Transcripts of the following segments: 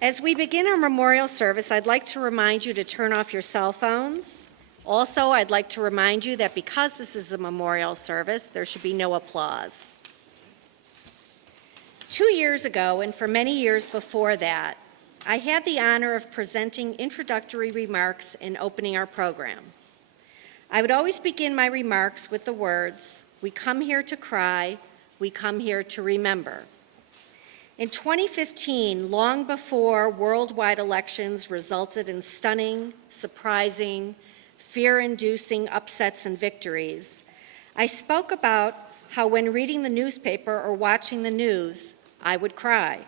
As we begin our memorial service, I'd like to remind you to turn off your cell phones. Also, I'd like to remind you that because this is a memorial service, there should be no applause. 2 years ago, and for many years before that, I had the honor of presenting introductory remarks in opening our program. I would always begin my remarks with the words, "We come here to cry, we come here to remember." In 2015, long before worldwide elections resulted in stunning, surprising, fear-inducing upsets and victories, I spoke about how when reading the newspaper or watching the news, I would cry.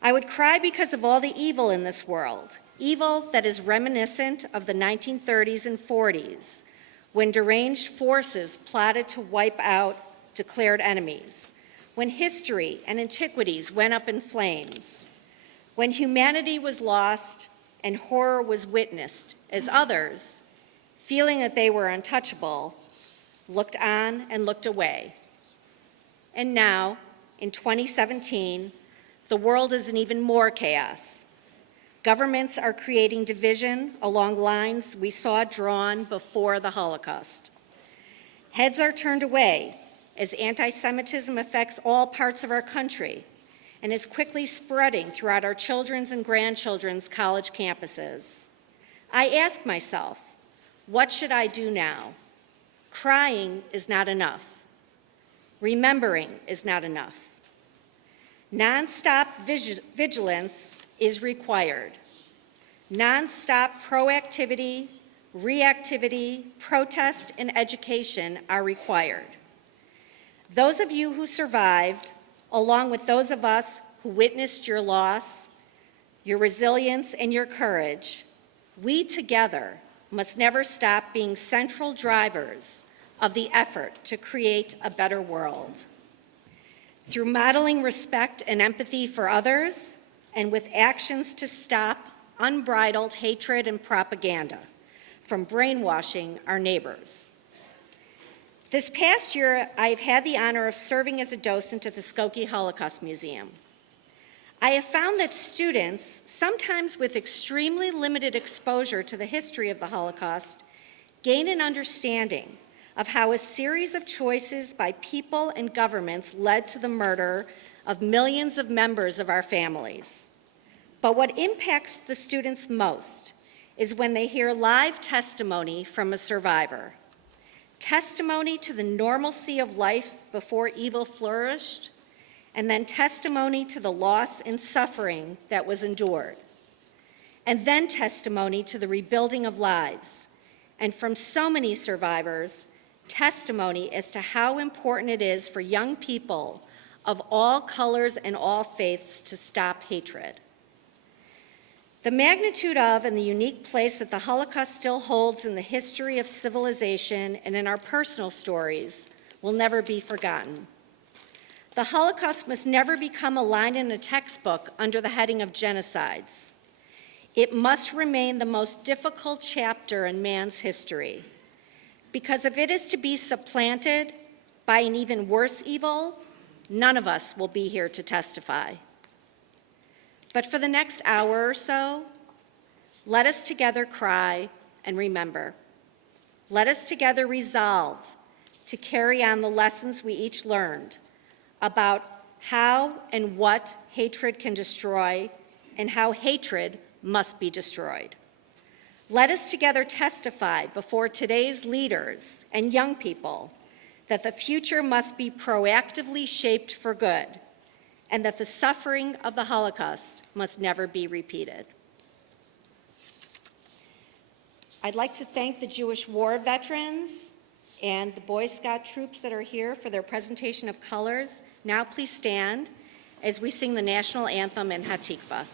I would cry because of all the evil in this world, evil that is reminiscent of the 1930s and 40s, when deranged forces plotted to wipe out declared enemies, when history and antiquities went up in flames, when humanity was lost and horror was witnessed as others, feeling that they were untouchable, looked on and looked away. And now, in 2017, the world is in even more chaos. Governments are creating division along lines we saw drawn before the Holocaust. Heads are turned away as anti-Semitism affects all parts of our country and is quickly spreading throughout our children's and grandchildren's college campuses. I ask myself, what should I do now? Crying is not enough. Remembering is not enough. Non-stop vigilance is required. Non-stop proactivity, reactivity, protest, and education are required. Those of you who survived, along with those of us who witnessed your loss, your resilience, and your courage, we together must never stop being central drivers of the effort to create a better world. Through modeling respect and empathy for others, and with actions to stop unbridled hatred and propaganda from brainwashing our neighbors. This past year, I've had the honor of serving as a docent at the Skokie Holocaust Museum. I have found that students, sometimes with extremely limited exposure to the history of the Holocaust, gain an understanding of how a series of choices by people and governments led to the murder of millions of members of our families. But what impacts the students most is when they hear live testimony from a survivor. Testimony to the normalcy of life before evil flourished, and then testimony to the loss and suffering that was endured. And then testimony to the rebuilding of lives. And from so many survivors, testimony as to how important it is for young people of all colors and all faiths to stop hatred. The magnitude of and the unique place that the Holocaust still holds in the history of civilization and in our personal stories will never be forgotten. The Holocaust must never become a line in a textbook under the heading of genocides. It must remain the most difficult chapter in man's history, because if it is to be supplanted by an even worse evil, none of us will be here to testify. But for the next hour or so, let us together cry and remember. Let us together resolve to carry on the lessons we each learned about how and what hatred can destroy and how hatred must be destroyed. Let us together testify before today's leaders and young people that the future must be proactively shaped for good, and that the suffering of the Holocaust must never be repeated. I'd like to thank the Jewish war veterans and the Boy Scout troops that are here for their presentation of colors. Now please stand as we sing the national anthem and Hatikva.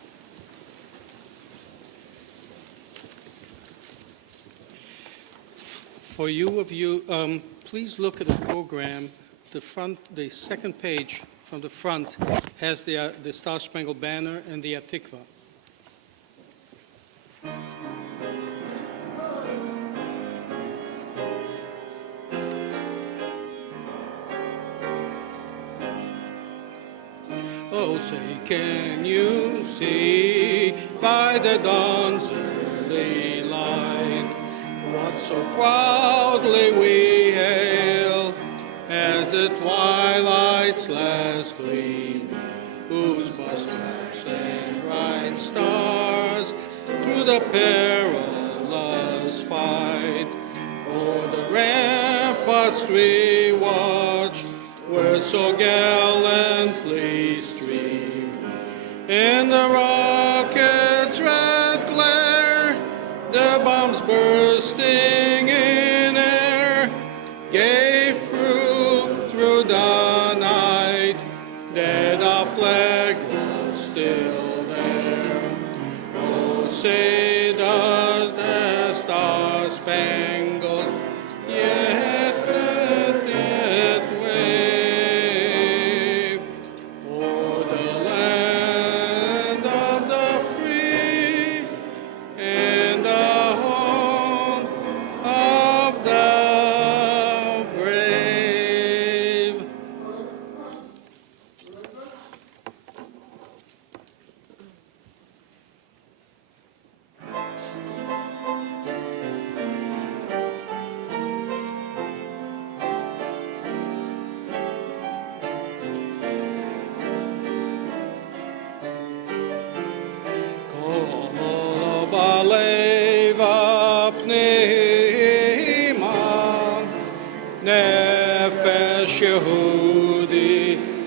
For you, please look at the program. The second page from the front has the Star Spangled Banner and the Hatikva. Oh, Oh, say, can you see by the dawn's early light what so proudly we hail at the twilight's last gleam, whose bust lamps and bright stars through the perilous fight o'er the ramparts we watch, were so gallantly streaming in the rocket's red glare, the bombs bursting in air gave proof through the night that our flag was still there. Oh, say does the star-spangled yet wave o'er the land of the free and the home of the brave. Kol balev pnima, nefesh Yehudi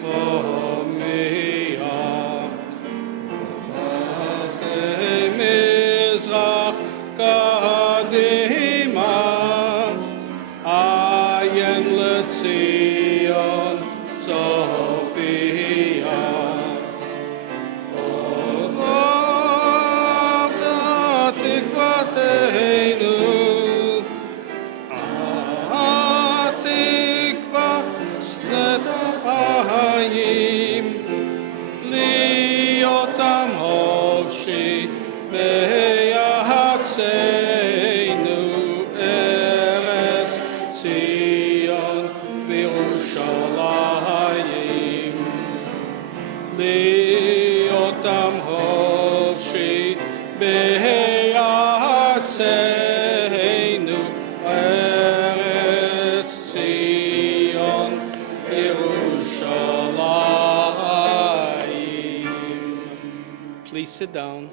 homiya, v'aseh mizrach kadima, ayin letzion Sophia. Leotam Hovshi Be'atseinu Eretz Zion Yerushalayim. Please sit down.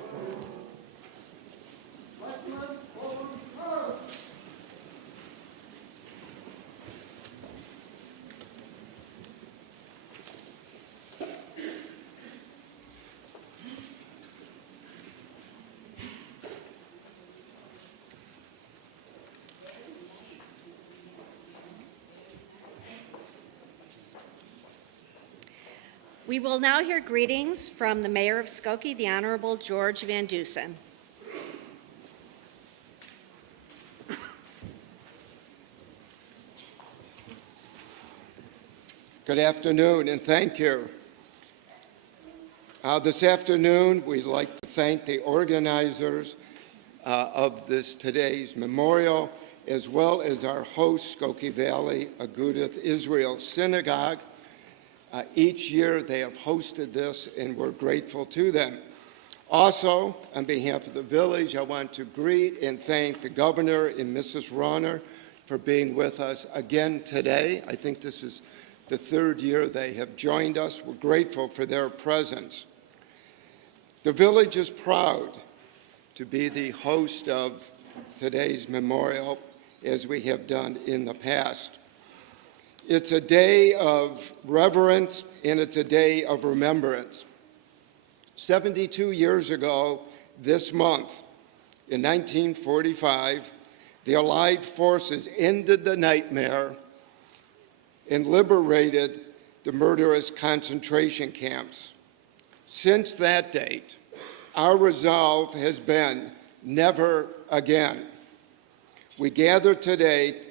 We will now hear greetings from the Mayor of Skokie, the Honorable George Van Dusen. Good afternoon, and thank you. This afternoon, we'd like to thank the organizers of today's memorial, as well as our host, Skokie Valley Agudath Israel Synagogue. Each year, they have hosted this, and we're grateful to them. Also, on behalf of the village, I want to greet and thank the governor and Mrs. Ronner for being with us again today. I think this is the third year they have joined us. We're grateful for their presence. The village is proud to be the host of today's memorial, as we have done in the past. It's a day of reverence, and it's a day of remembrance. 72 years ago this month, in 1945, the Allied forces ended the nightmare and liberated the murderous concentration camps. Since that date, our resolve has been never again. We gather today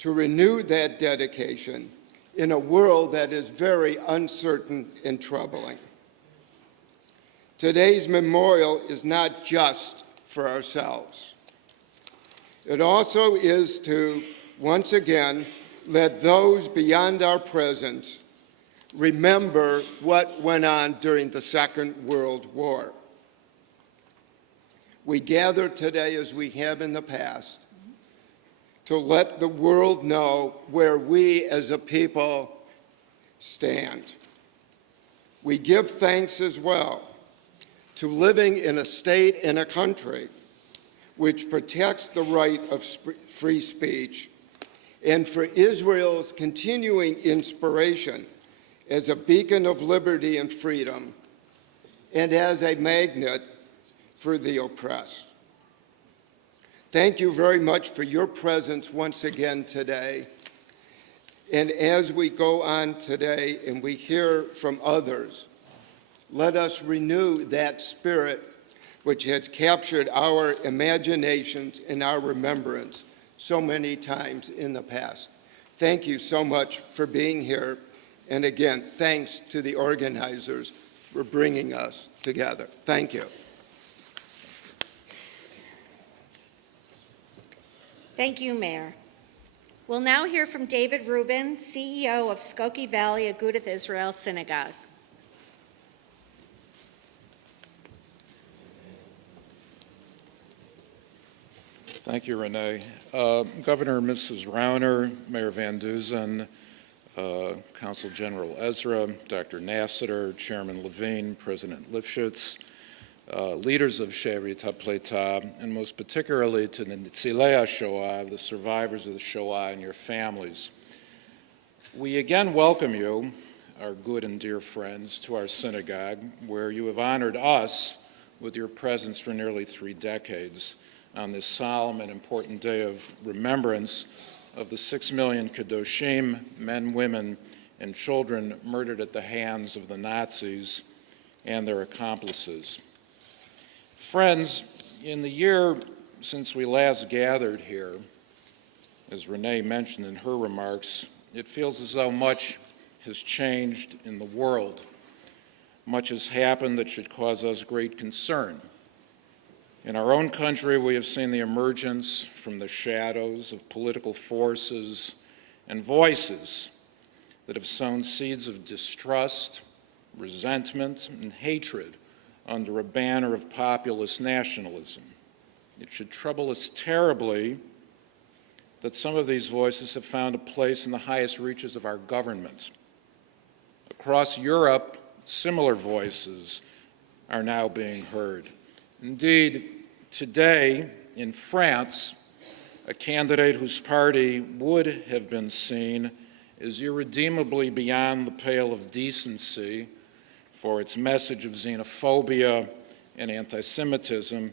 to renew that dedication in a world that is very uncertain and troubling. Today's memorial is not just for ourselves. It also is to, once again, let those beyond our presence remember what went on during the Second World War. We gather today, as we have in the past, to let the world know where we as a people stand. We give thanks as well to living in a state and a country which protects the right of free speech, and for Israel's continuing inspiration as a beacon of liberty and freedom, and as a magnet for the oppressed. Thank you very much for your presence once again today. And as we go on today and we hear from others, let us renew that spirit which has captured our imaginations and our remembrance so many times in the past. Thank you so much for being here. And again, thanks to the organizers for bringing us together. Thank you. Thank you, Mayor. We'll now hear from David Rubin, CEO of Skokie Valley Agudath Israel Synagogue. Thank you, Renee. Governor Mrs. Rauner, Mayor Van Duzen, Consul General Ezra, Dr. Nassiter, Chairman Levine, President Lifshitz, leaders of Sheerit, Haplaitah, and most particularly to the Nitzilei HaShoah, the survivors of the Shoah and your families. We again welcome you, our good and dear friends, to our synagogue, where you have honored us with your presence for nearly 3 decades on this solemn and important day of remembrance of the 6 million Kedoshim, men, women, and children murdered at the hands of the Nazis and their accomplices. Friends, in the year since we last gathered here, as Renee mentioned in her remarks, it feels as though much has changed in the world. Much has happened that should cause us great concern. In our own country, we have seen the emergence from the shadows of political forces and voices that have sown seeds of distrust, resentment, and hatred under a banner of populist nationalism. It should trouble us terribly that some of these voices have found a place in the highest reaches of our government. Across Europe, similar voices are now being heard. Indeed, today in France, a candidate whose party would have been seen as irredeemably beyond the pale of decency for its message of xenophobia and anti-Semitism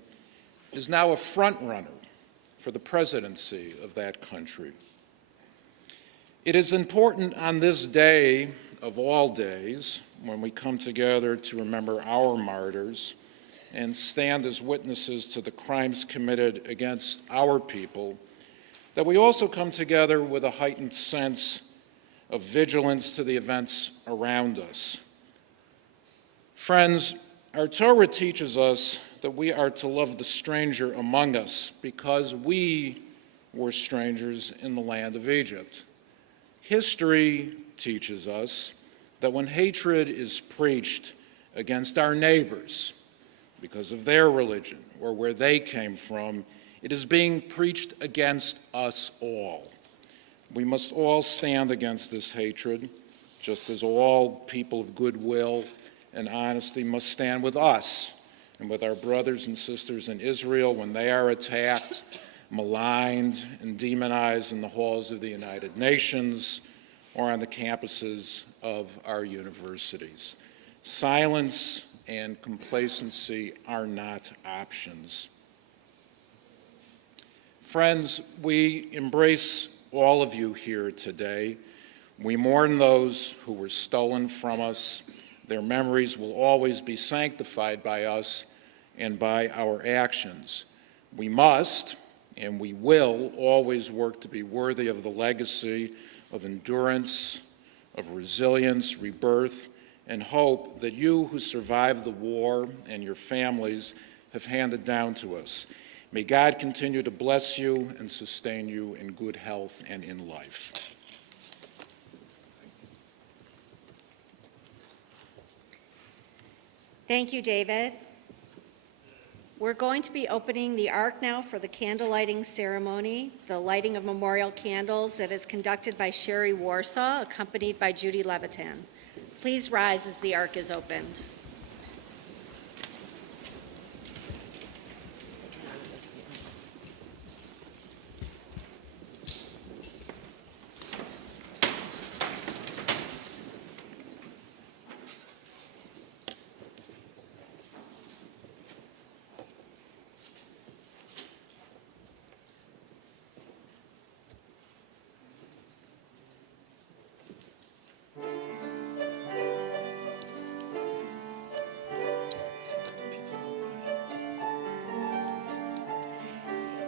is now a front-runner for the presidency of that country. It is important on this day of all days, when we come together to remember our martyrs and stand as witnesses to the crimes committed against our people, that we also come together with a heightened sense of vigilance to the events around us. Friends, our Torah teaches us that we are to love the stranger among us because we were strangers in the land of Egypt. History teaches us that when hatred is preached against our neighbors because of their religion or where they came from, it is being preached against us all. We must all stand against this hatred, just as all people of goodwill and honesty must stand with us and with our brothers and sisters in Israel when they are attacked, maligned, and demonized in the halls of the United Nations or on the campuses of our universities. Silence and complacency are not options. Friends, we embrace all of you here today. We mourn those who were stolen from us. Their memories will always be sanctified by us and by our actions. We must, and we will, always work to be worthy of the legacy of endurance, of resilience, rebirth, and hope that you who survived the war and your families have handed down to us. May God continue to bless you and sustain you in good health and in life. Thank you, David. We're going to be opening the Ark now for the candle lighting ceremony, the lighting of memorial candles that is conducted by Sherry Warsaw, accompanied by Judy Levitan. Please rise as the Ark is opened.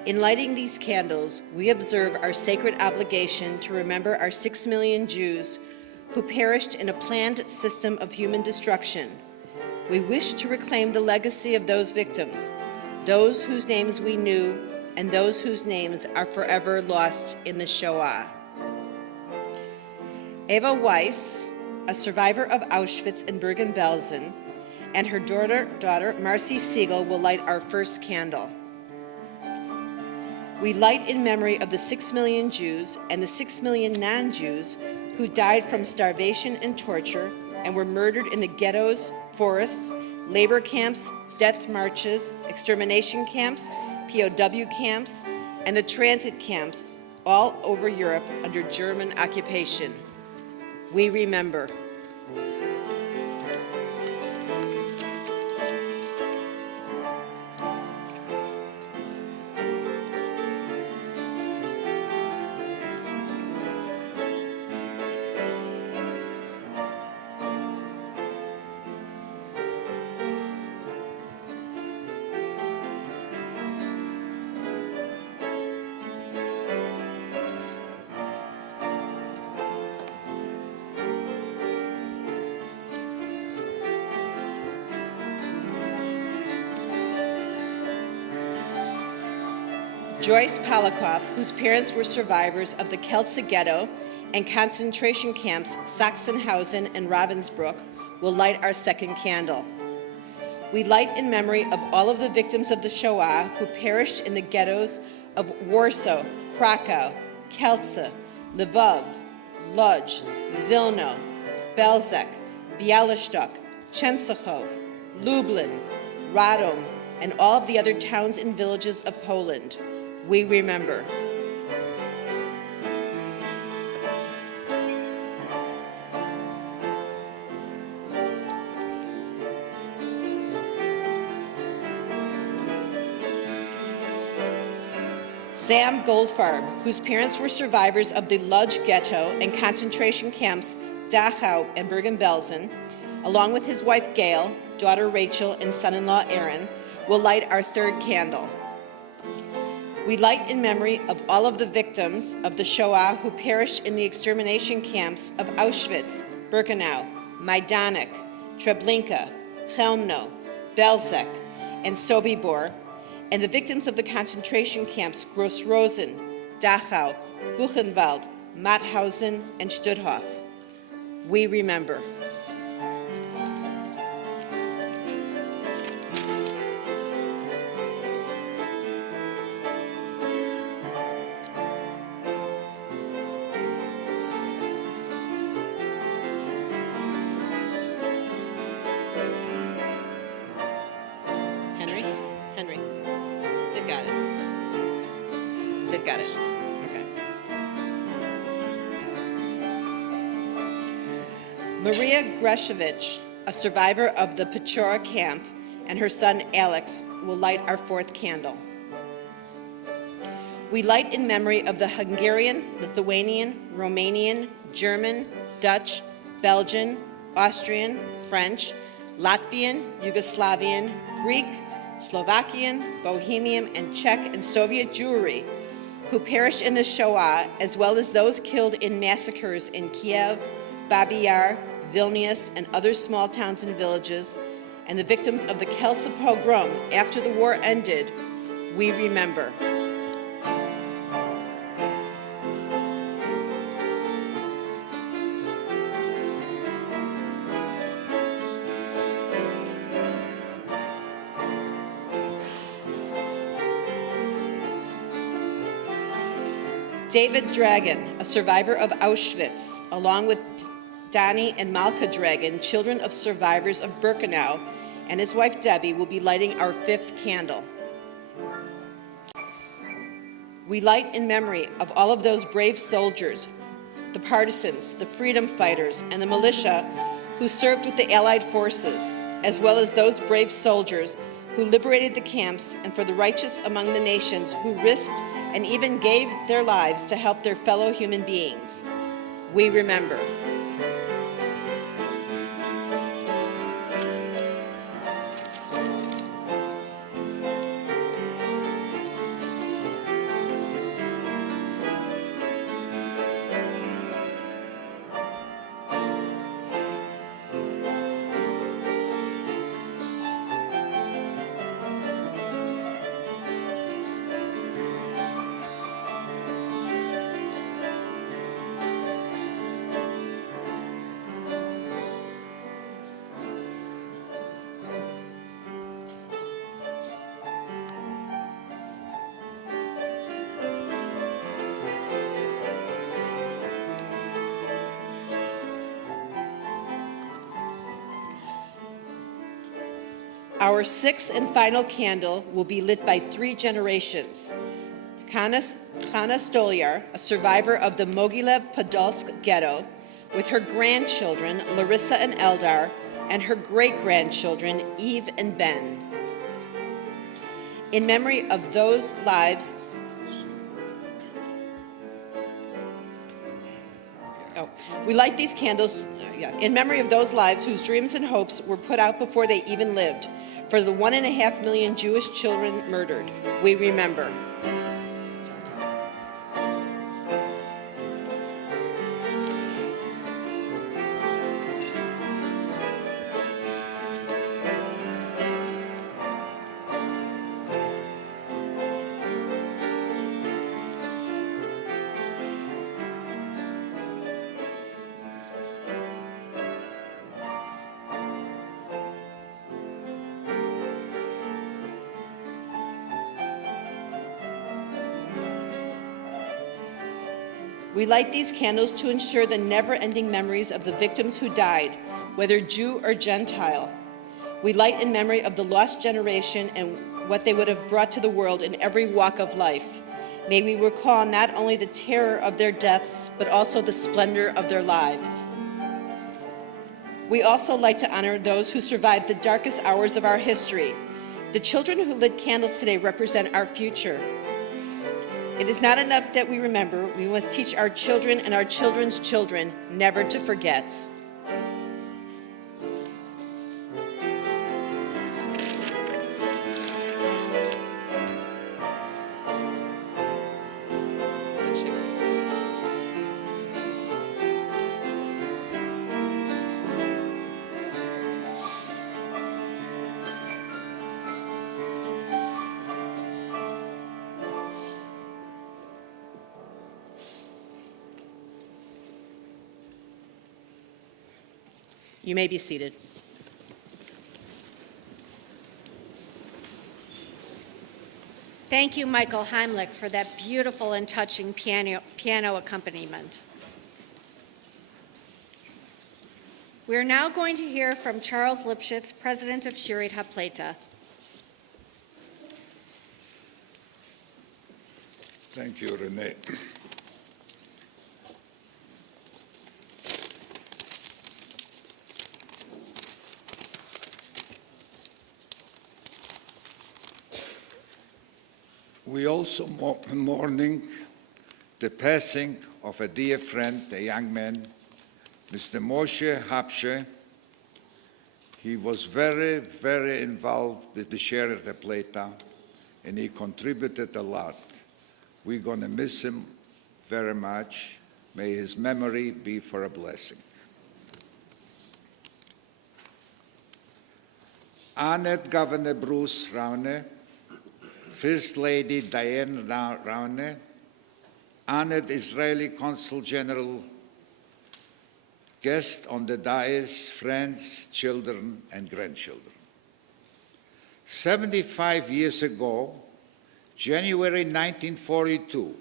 In lighting these candles, we observe our sacred obligation to remember our 6 million Jews who perished in a planned system of human destruction. We wish to reclaim the legacy of those victims, those whose names we knew and those whose names are forever lost in the Shoah. Eva Weiss, a survivor of Auschwitz and Bergen-Belsen, and her daughter Marcy Siegel will light our first candle. We light in memory of the 6 million Jews and the 6 million non-Jews who died from starvation and torture and were murdered in the ghettos, forests, labor camps, death marches, extermination camps, POW camps, and the transit camps all over Europe under German occupation. We remember. Joyce Polikoff, whose parents were survivors of the Kielce ghetto and concentration camps Sachsenhausen and Ravensbrück, will light our second candle. We light in memory of all of the victims of the Shoah who perished in the ghettos of Warsaw, Krakow, Kielce, Lvov, Lodz, Vilna, Belzec, Białystok, Częstochow, Lublin, Radom, and all of the other towns and villages of Poland. We remember. Sam Goldfarb, whose parents were survivors of the Lodz ghetto and concentration camps Dachau and Bergen-Belsen, along with his wife Gail, daughter Rachel, and son-in-law Aaron, will light our third candle. We light in memory of all of the victims of the Shoah who perished in the extermination camps of Auschwitz, Birkenau, Majdanek, Treblinka, Chelmno, Belzec, and Sobibor, and the victims of the concentration camps Gross-Rosen, Dachau, Buchenwald, Mauthausen, and Stutthof. We remember. Henry, they've got it. They've got it. Okay. Maria Greshevich, a survivor of the Pechora camp, and her son Alex will light our fourth candle. We light in memory of the Hungarian, Lithuanian, Romanian, German, Dutch, Belgian, Austrian, French, Latvian, Yugoslavian, Greek, Slovakian, Bohemian, and Czech and Soviet Jewry who perished in the Shoah, as well as those killed in massacres in Kiev, Babi Yar, Vilnius, and other small towns and villages, and the victims of the Kielce pogrom after the war ended. We remember. David Dragon, a survivor of Auschwitz, along with Donnie and Malka Dragon, children of survivors of Birkenau, and his wife Debbie will be lighting our 5th candle. We light in memory of all of those brave soldiers, the partisans, the freedom fighters, and the militia who served with the Allied forces, as well as those brave soldiers who liberated the camps, and for the righteous among the nations who risked and even gave their lives to help their fellow human beings. We remember. Our 6th and final candle will be lit by 3 generations. Hanna Stolyar, a survivor of the Mogilev-Podolsk ghetto, with her grandchildren, Larissa and Eldar, and her great-grandchildren, Eve and Ben. In memory of those lives, we light these candles in memory of those lives whose dreams and hopes were put out before they even lived. For the 1.5 million Jewish children murdered, we remember. We light these candles to ensure the never-ending memories of the victims who died, whether Jew or Gentile. We light in memory of the lost generation and what they would have brought to the world in every walk of life. May we recall not only the terror of their deaths, but also the splendor of their lives. We also like to honor those who survived the darkest hours of our history. The children who lit candles today represent our future. It is not enough that we remember. We must teach our children and our children's children never to forget. You may be seated. Thank you, Michael Heimlich, for that beautiful and touching piano accompaniment. We are now going to hear from Charles Lipschitz, President of Sheerit Haplaitah. Thank you, Renee. We also mourning the passing of a dear friend, a young man, Mr. Moshe Hapshe. He was very, very involved with the Sheerit Haplaitah, and he contributed a lot. We're going to miss him very much. May his memory be for a blessing. Honored Governor Bruce Raune, First Lady Diane Raune, honored Israeli Consul General, guests on the dais, friends, children, and grandchildren. 75 years ago, January 1942,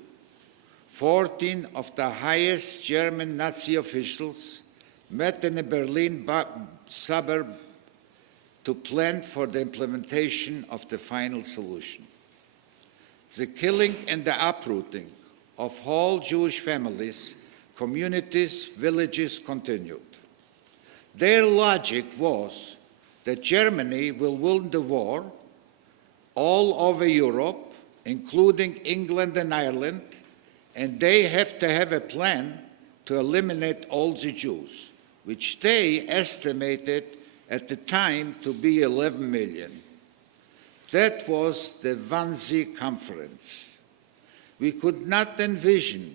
14 of the highest German Nazi officials met in a Berlin suburb to plan for the implementation of the final solution. The killing and the uprooting of whole Jewish families, communities, villages continued. Their logic was that Germany will win the war all over Europe, including England and Ireland, and they have to have a plan to eliminate all the Jews, which they estimated at the time to be 11 million. That was the Wannsee Conference. We could not envision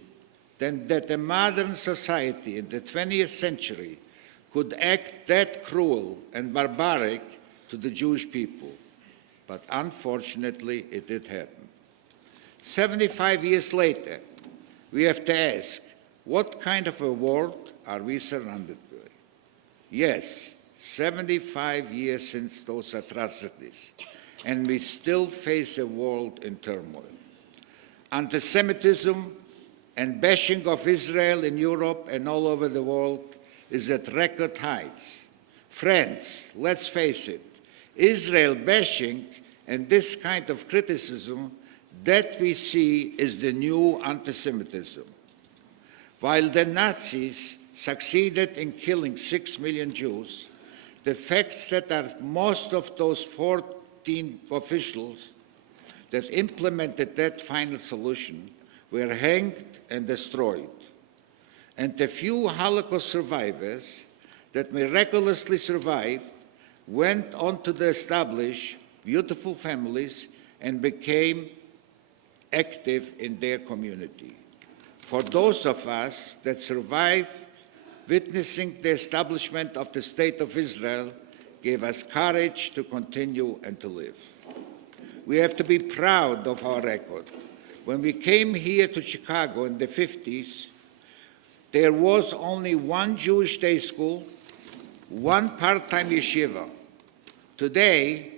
then that a modern society in the 20th century could act that cruel and barbaric to the Jewish people. But unfortunately, it did happen. 75 years later, we have to ask, what kind of a world are we surrounded by? Yes, 75 years since those atrocities, and we still face a world in turmoil. Anti-Semitism and bashing of Israel in Europe and all over the world is at record heights. Friends, let's face it, Israel bashing and this kind of criticism that we see is the new anti-Semitism. While the Nazis succeeded in killing 6 million Jews, the facts that are most of those 14 officials that implemented that final solution were hanged and destroyed. And the few Holocaust survivors that miraculously survived went on to establish beautiful families and became active in their community. For those of us that survived, witnessing the establishment of the State of Israel gave us courage to continue and to live. We have to be proud of our record. When we came here to Chicago in the 50s, there was only one Jewish day school, one part-time yeshiva. Today,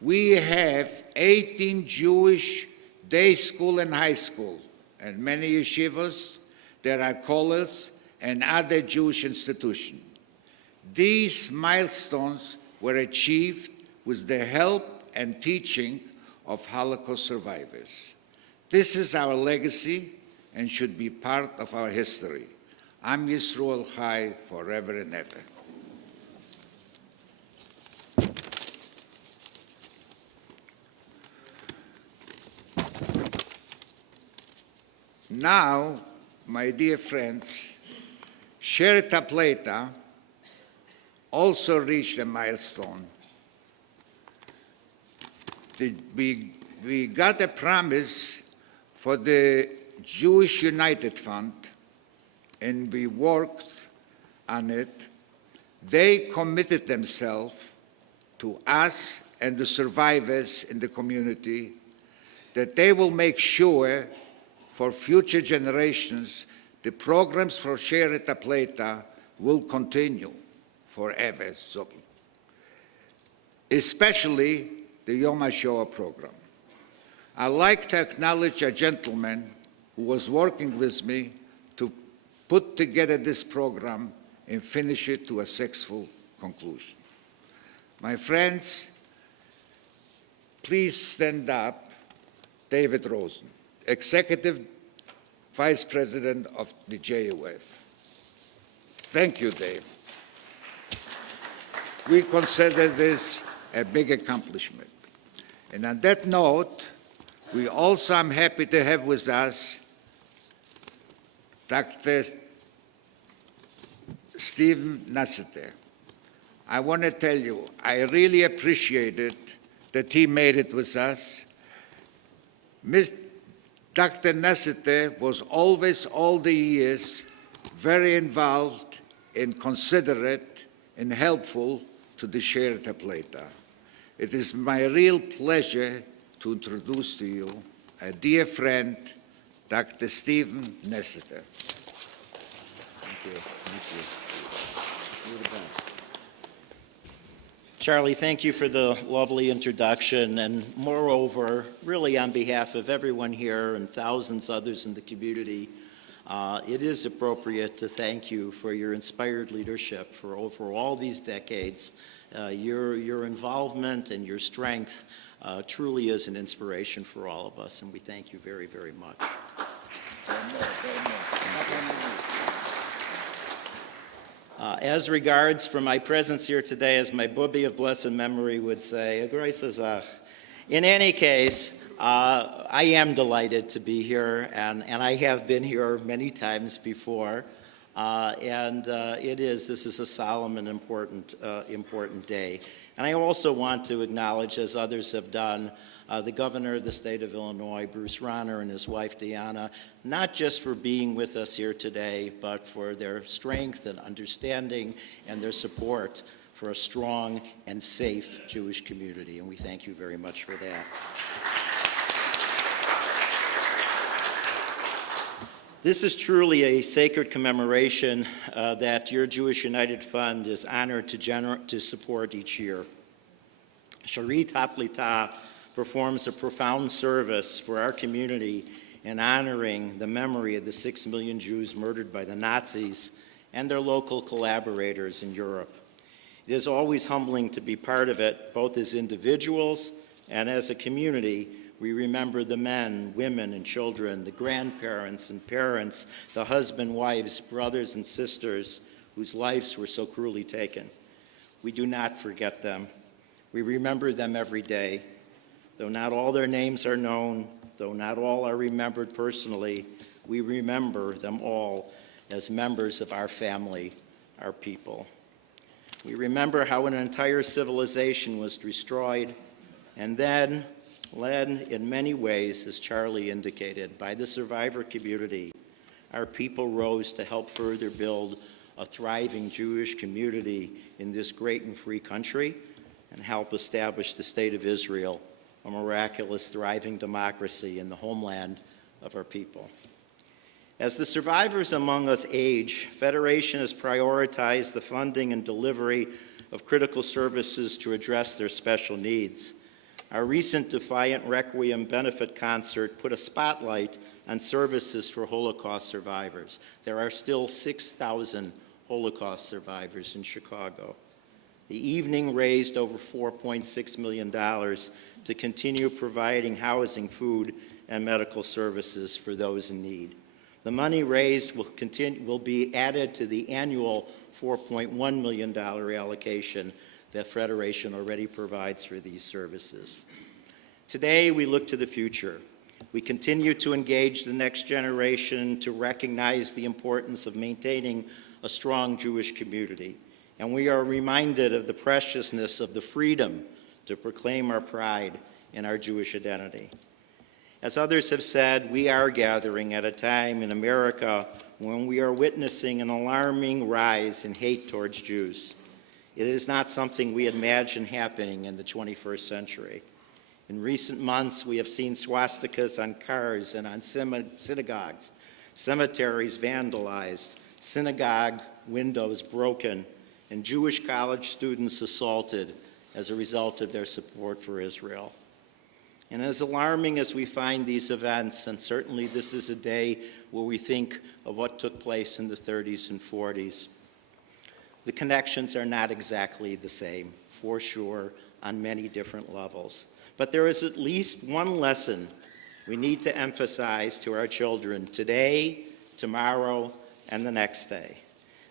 we have 18 Jewish day school and high school, and many yeshivas, there are colleges, and other Jewish institutions. These milestones were achieved with the help and teaching of Holocaust survivors. This is our legacy and should be part of our history. Am Yisrael Chai forever and ever. Now, my dear friends, Sheerit Haplaitah also reached a milestone. We got a promise for the Jewish United Fund, and we worked on it. They committed themselves to us and the survivors in the community that they will make sure for future generations the programs for Sheerit Haplaitah will continue forever, so, especially the Yom HaShoah program. I'd like to acknowledge a gentleman who was working with me to put together this program and finish it to a successful conclusion. My friends, please stand up. David Rosen, Executive Vice President of the JUF. Thank you, Dave. We consider this a big accomplishment. And on that note, we also am happy to have with us Dr. Stephen Nasseter. I want to tell you, I really appreciated that he made it with us. Dr. Nasseter was always, all the years, very involved and considerate and helpful to the Sheerit Haplaitah. It is my real pleasure to introduce to you a dear friend, Dr. Stephen Nasseter. Thank you. Thank you. You're the best. Charlie, thank you for the lovely introduction, and moreover, really on behalf of everyone here and thousands others in the community, it is appropriate to thank you for your inspired leadership for over all these decades. Your involvement and your strength truly is an inspiration for all of us, and we thank you very, very much. As regards for my presence here today, as my Bubby of blessed memory would say, in any case, I am delighted to be here, and I have been here many times before, this is a solemn and important day. And I also want to acknowledge, as others have done, the governor of the state of Illinois, Bruce Rauner, and his wife, Deanna, not just for being with us here today, but for their strength and understanding and their support for a strong and safe Jewish community. And we thank you very much for that. This is truly a sacred commemoration that your Jewish United Fund is honored to support each year. Sheerit Haplaitah performs a profound service for our community in honoring the memory of the 6 million Jews murdered by the Nazis and their local collaborators in Europe. It is always humbling to be part of it, both as individuals and as a community. We remember the men, women, and children, the grandparents and parents, the husband, wives, brothers, and sisters whose lives were so cruelly taken. We do not forget them. We remember them every day. Though not all their names are known, though not all are remembered personally, we remember them all as members of our family, our people. We remember how an entire civilization was destroyed and then led in many ways, as Charlie indicated, by the survivor community. Our people rose to help further build a thriving Jewish community in this great and free country and help establish the state of Israel, a miraculous, thriving democracy in the homeland of our people. As the survivors among us age, Federation has prioritized the funding and delivery of critical services to address their special needs. Our recent Defiant Requiem benefit concert put a spotlight on services for Holocaust survivors. There are still 6,000 Holocaust survivors in Chicago. The evening raised over $4.6 million to continue providing housing, food, and medical services for those in need. The money raised will be added to the annual $4.1 million allocation that Federation already provides for these services. Today, we look to the future. We continue to engage the next generation to recognize the importance of maintaining a strong Jewish community. And we are reminded of the preciousness of the freedom to proclaim our pride in our Jewish identity. As others have said, we are gathering at a time in America when we are witnessing an alarming rise in hate towards Jews. It is not something we imagine happening in the 21st century. In recent months, we have seen swastikas on cars and on synagogues, cemeteries vandalized, synagogue windows broken, and Jewish college students assaulted as a result of their support for Israel. And as alarming as we find these events, and certainly this is a day where we think of what took place in the 30s and 40s, the connections are not exactly the same, for sure, on many different levels. But there is at least one lesson we need to emphasize to our children today, tomorrow, and the next day.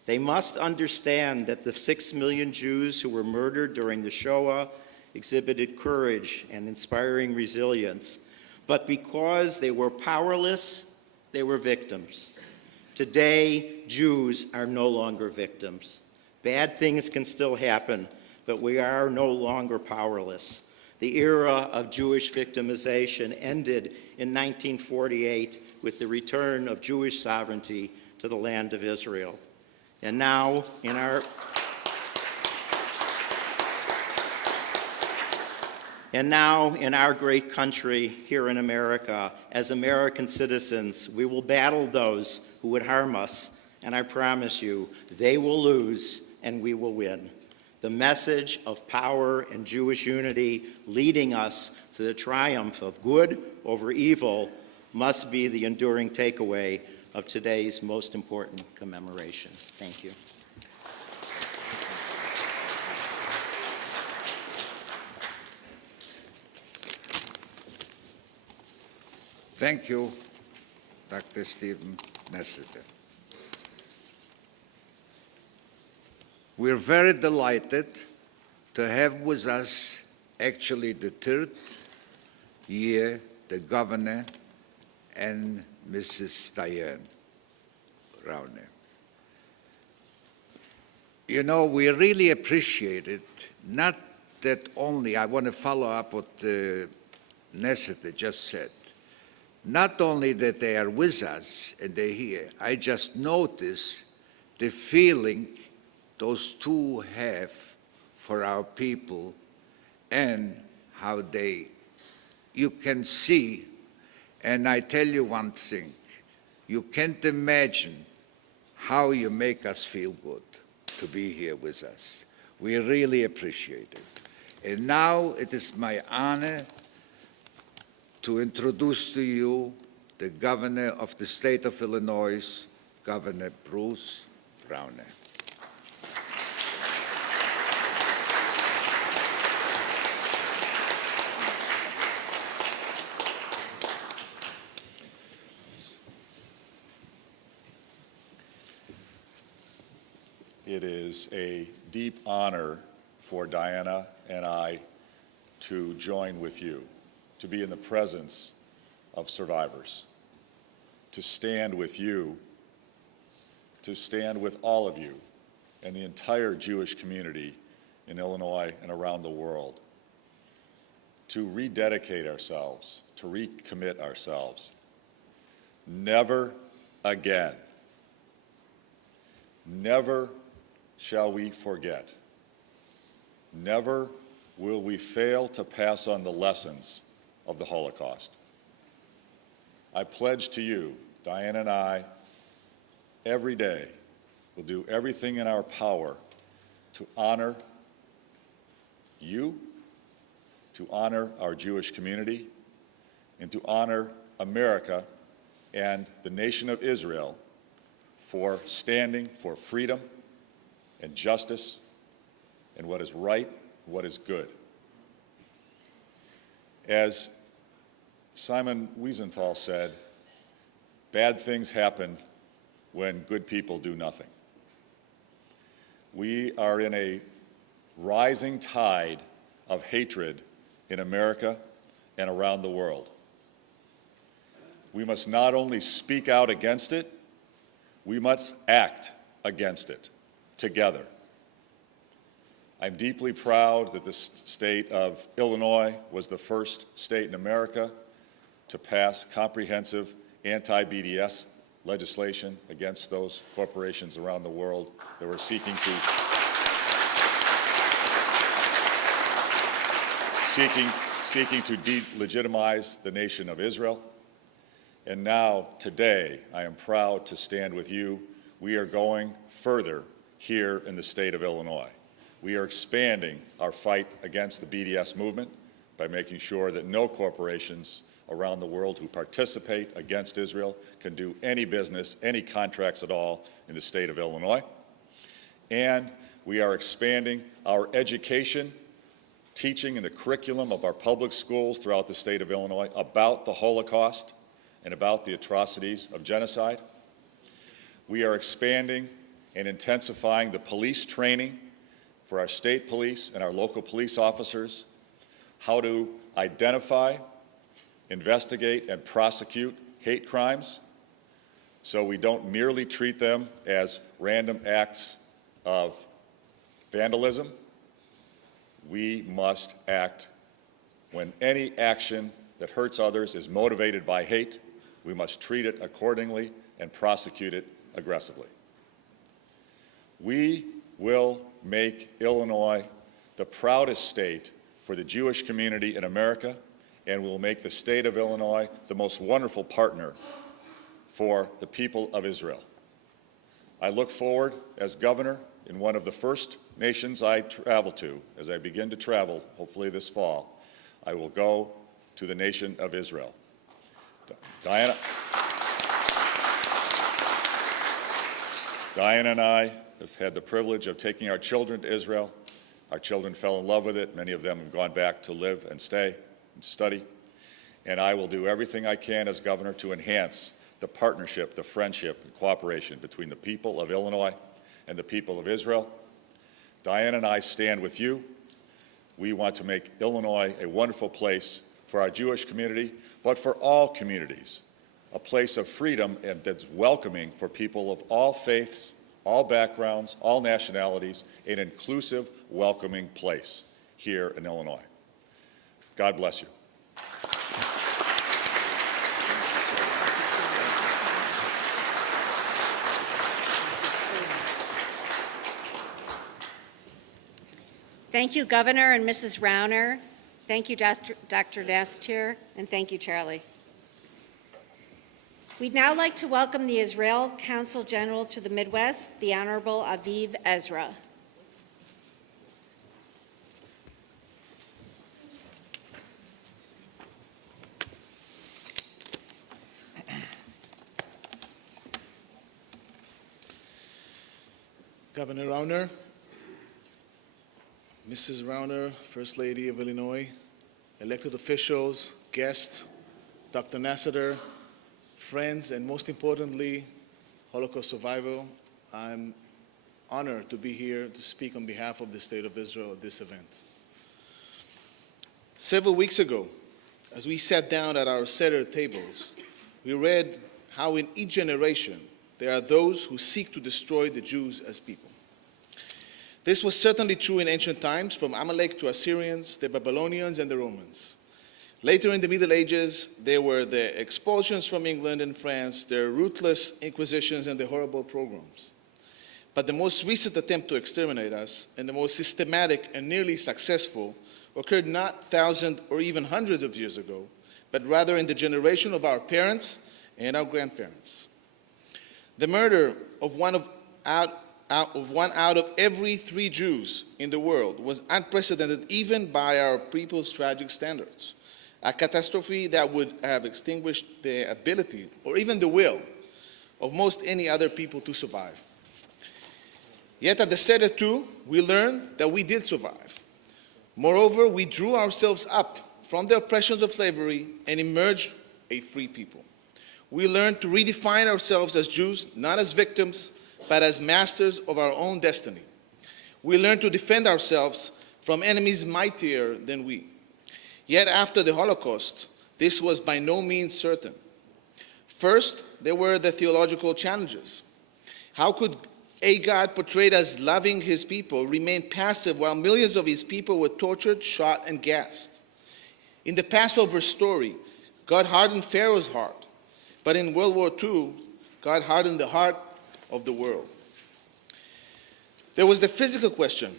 They must understand that the 6 million Jews who were murdered during the Shoah exhibited courage and inspiring resilience, but because they were powerless, they were victims. Today, Jews are no longer victims. Bad things can still happen, but we are no longer powerless. The era of Jewish victimization ended in 1948 with the return of Jewish sovereignty to the land of Israel. And now, in our great country here in America, as American citizens, we will battle those who would harm us, and I promise you, they will lose and we will win. the message of power and Jewish unity leading us to the triumph of good over evil must be the enduring takeaway of today's most important commemoration. Thank you. Thank you, Dr. Stephen Nesseter. We're very delighted to have with us actually the third year the governor and Mrs. Diane Rauner. You know, we really appreciate it, not that only, I want to follow up what Nesseter just said, not only that they are with us and they're here, I just notice the feeling those two have for our people and how you can see, and I tell you one thing, you can't imagine how you make us feel good to be here with us. We really appreciate it. And now it is my honor to introduce to you the governor of the state of Illinois, Governor Bruce Rauner. It is a deep honor for Diana and I to join with you, to be in the presence of survivors, to stand with you, to stand with all of you and the entire Jewish community in Illinois and around the world, to rededicate ourselves, to recommit ourselves. Never again. Never shall we forget. Never will we fail to pass on the lessons of the Holocaust. I pledge to you, Diane and I, every day will do everything in our power to honor you, to honor our Jewish community, and to honor America and the nation of Israel for standing for freedom and justice and what is right, what is good. As Simon Wiesenthal said, bad things happen when good people do nothing. We are in a rising tide of hatred in America and around the world. We must not only speak out against it, we must act against it together. I'm deeply proud that the state of Illinois was the first state in America to pass comprehensive anti-BDS legislation against those corporations around the world that were seeking to delegitimize the nation of Israel. And now, today, I am proud to stand with you. We are going further here in the state of Illinois. We are expanding our fight against the BDS movement by making sure that no corporations around the world who participate against Israel can do any business, any contracts at all in the state of Illinois. And we are expanding our education, teaching in the curriculum of our public schools throughout the state of Illinois about the Holocaust and about the atrocities of genocide. We are expanding and intensifying the police training for our state police and our local police officers, how to identify, investigate, and prosecute hate crimes, so we don't merely treat them as random acts of vandalism. We must act when any action that hurts others is motivated by hate. We must treat it accordingly and prosecute it aggressively. We will make Illinois the proudest state for the Jewish community in America, and will make the state of Illinois the most wonderful partner for the people of Israel. I look forward, as governor, in one of the first nations I travel to, as I begin to travel, hopefully this fall, I will go to the nation of Israel. Diana and I have had the privilege of taking our children to Israel. Our children fell in love with it. Many of them have gone back to live and stay and study. And I will do everything I can as governor to enhance the partnership, the friendship, and cooperation between the people of Illinois and the people of Israel. Diana and I stand with you. We want to make Illinois a wonderful place for our Jewish community, but for all communities, a place of freedom and that's welcoming for people of all faiths, all backgrounds, all nationalities, an inclusive, welcoming place here in Illinois. God bless you. Thank you, Governor and Mrs. Rauner. Thank you, Dr. Dastir, and thank you, Charlie. We'd now like to welcome the Israel Consul General to the Midwest, the Honorable Aviv Ezra. Governor Rauner, Mrs. Rauner, First Lady of Illinois, elected officials, guests, Dr. Nassiter, friends, and most importantly, Holocaust survivor, I'm honored to be here to speak on behalf of the State of Israel at this event. Several weeks ago, as we sat down at our Seder tables, we read how in each generation there are those who seek to destroy the Jews as people. This was certainly true in ancient times, from Amalek to Assyrians, the Babylonians, and the Romans. Later in the Middle Ages, there were the expulsions from England and France, their ruthless inquisitions, and the horrible pogroms. But the most recent attempt to exterminate us, and the most systematic and nearly successful, occurred not thousands or even hundreds of years ago, but rather in the generation of our parents and our grandparents. The murder of one out of every 3 Jews in the world was unprecedented even by our people's tragic standards, a catastrophe that would have extinguished the ability or even the will of most any other people to survive. Yet at the Seder too, we learned that we did survive. Moreover, we drew ourselves up from the oppressions of slavery and emerged a free people. We learned to redefine ourselves as Jews, not as victims, but as masters of our own destiny. We learned to defend ourselves from enemies mightier than we. Yet after the Holocaust, this was by no means certain. First, there were the theological challenges. How could a God portrayed as loving his people remain passive while millions of his people were tortured, shot, and gassed? In the Passover story, God hardened Pharaoh's heart, but in World War II, God hardened the heart of the world. There was the physical question.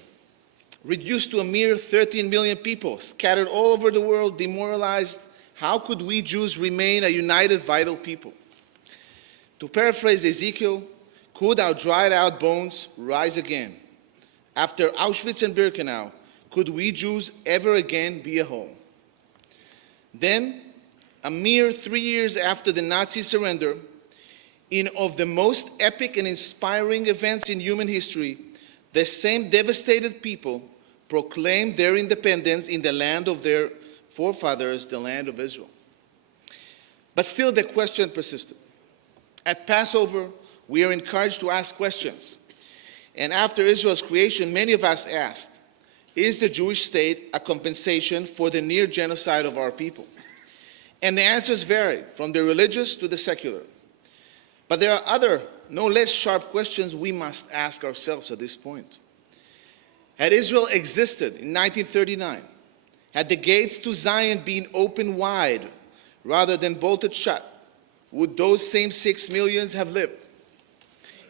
Reduced to a mere 13 million people, scattered all over the world, demoralized, how could we Jews remain a united, vital people? To paraphrase Ezekiel, could our dried out bones rise again? After Auschwitz and Birkenau, could we Jews ever again be a whole? Then, a mere 3 years after the Nazi surrender, in of the most epic and inspiring events in human history, the same devastated people proclaimed their independence in the land of their forefathers, the land of Israel. But still the question persisted. At Passover, we are encouraged to ask questions. And after Israel's creation, many of us asked, is the Jewish state a compensation for the near genocide of our people? And the answers vary, from the religious to the secular. But there are other, no less sharp questions we must ask ourselves at this point. Had Israel existed in 1939, had the gates to Zion been open wide rather than bolted shut, would those same 6 million have lived?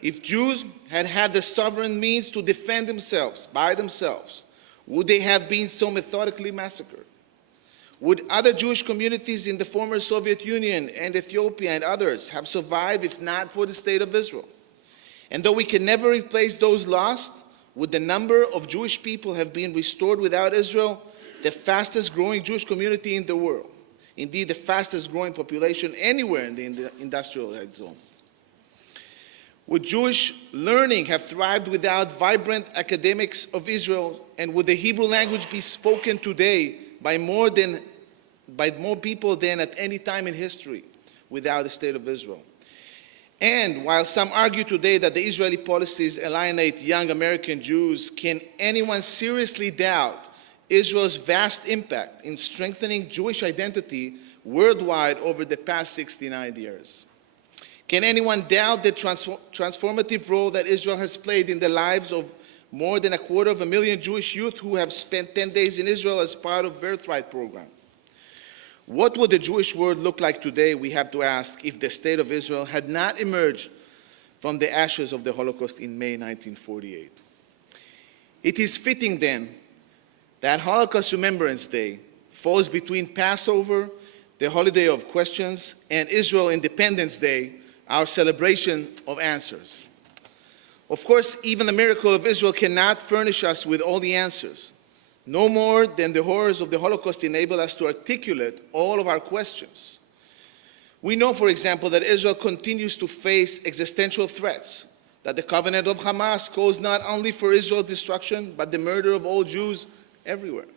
If Jews had had the sovereign means to defend themselves by themselves, would they have been so methodically massacred? Would other Jewish communities in the former Soviet Union and Ethiopia and others have survived if not for the State of Israel? And though we can never replace those lost, would the number of Jewish people have been restored without Israel, the fastest growing Jewish community in the world, indeed the fastest growing population anywhere in the industrialized zone? Would Jewish learning have thrived without vibrant academics of Israel, and would the Hebrew language be spoken today by more people than at any time in history without the State of Israel? And while some argue today that the Israeli policies alienate young American Jews, can anyone seriously doubt Israel's vast impact in strengthening Jewish identity worldwide over the past 69 years? Can anyone doubt the transformative role that Israel has played in the lives of more than 250,000 Jewish youth who have spent 10 days in Israel as part of Birthright program? What would the Jewish world look like today, we have to ask, if the State of Israel had not emerged from the ashes of the Holocaust in May 1948? It is fitting then that Holocaust Remembrance Day falls between Passover, the holiday of questions, and Israel Independence Day, our celebration of answers. Of course, even the miracle of Israel cannot furnish us with all the answers. No more than the horrors of the Holocaust enable us to articulate all of our questions. We know, for example, that Israel continues to face existential threats, that the covenant of Hamas calls not only for Israel's destruction, but the murder of all Jews everywhere,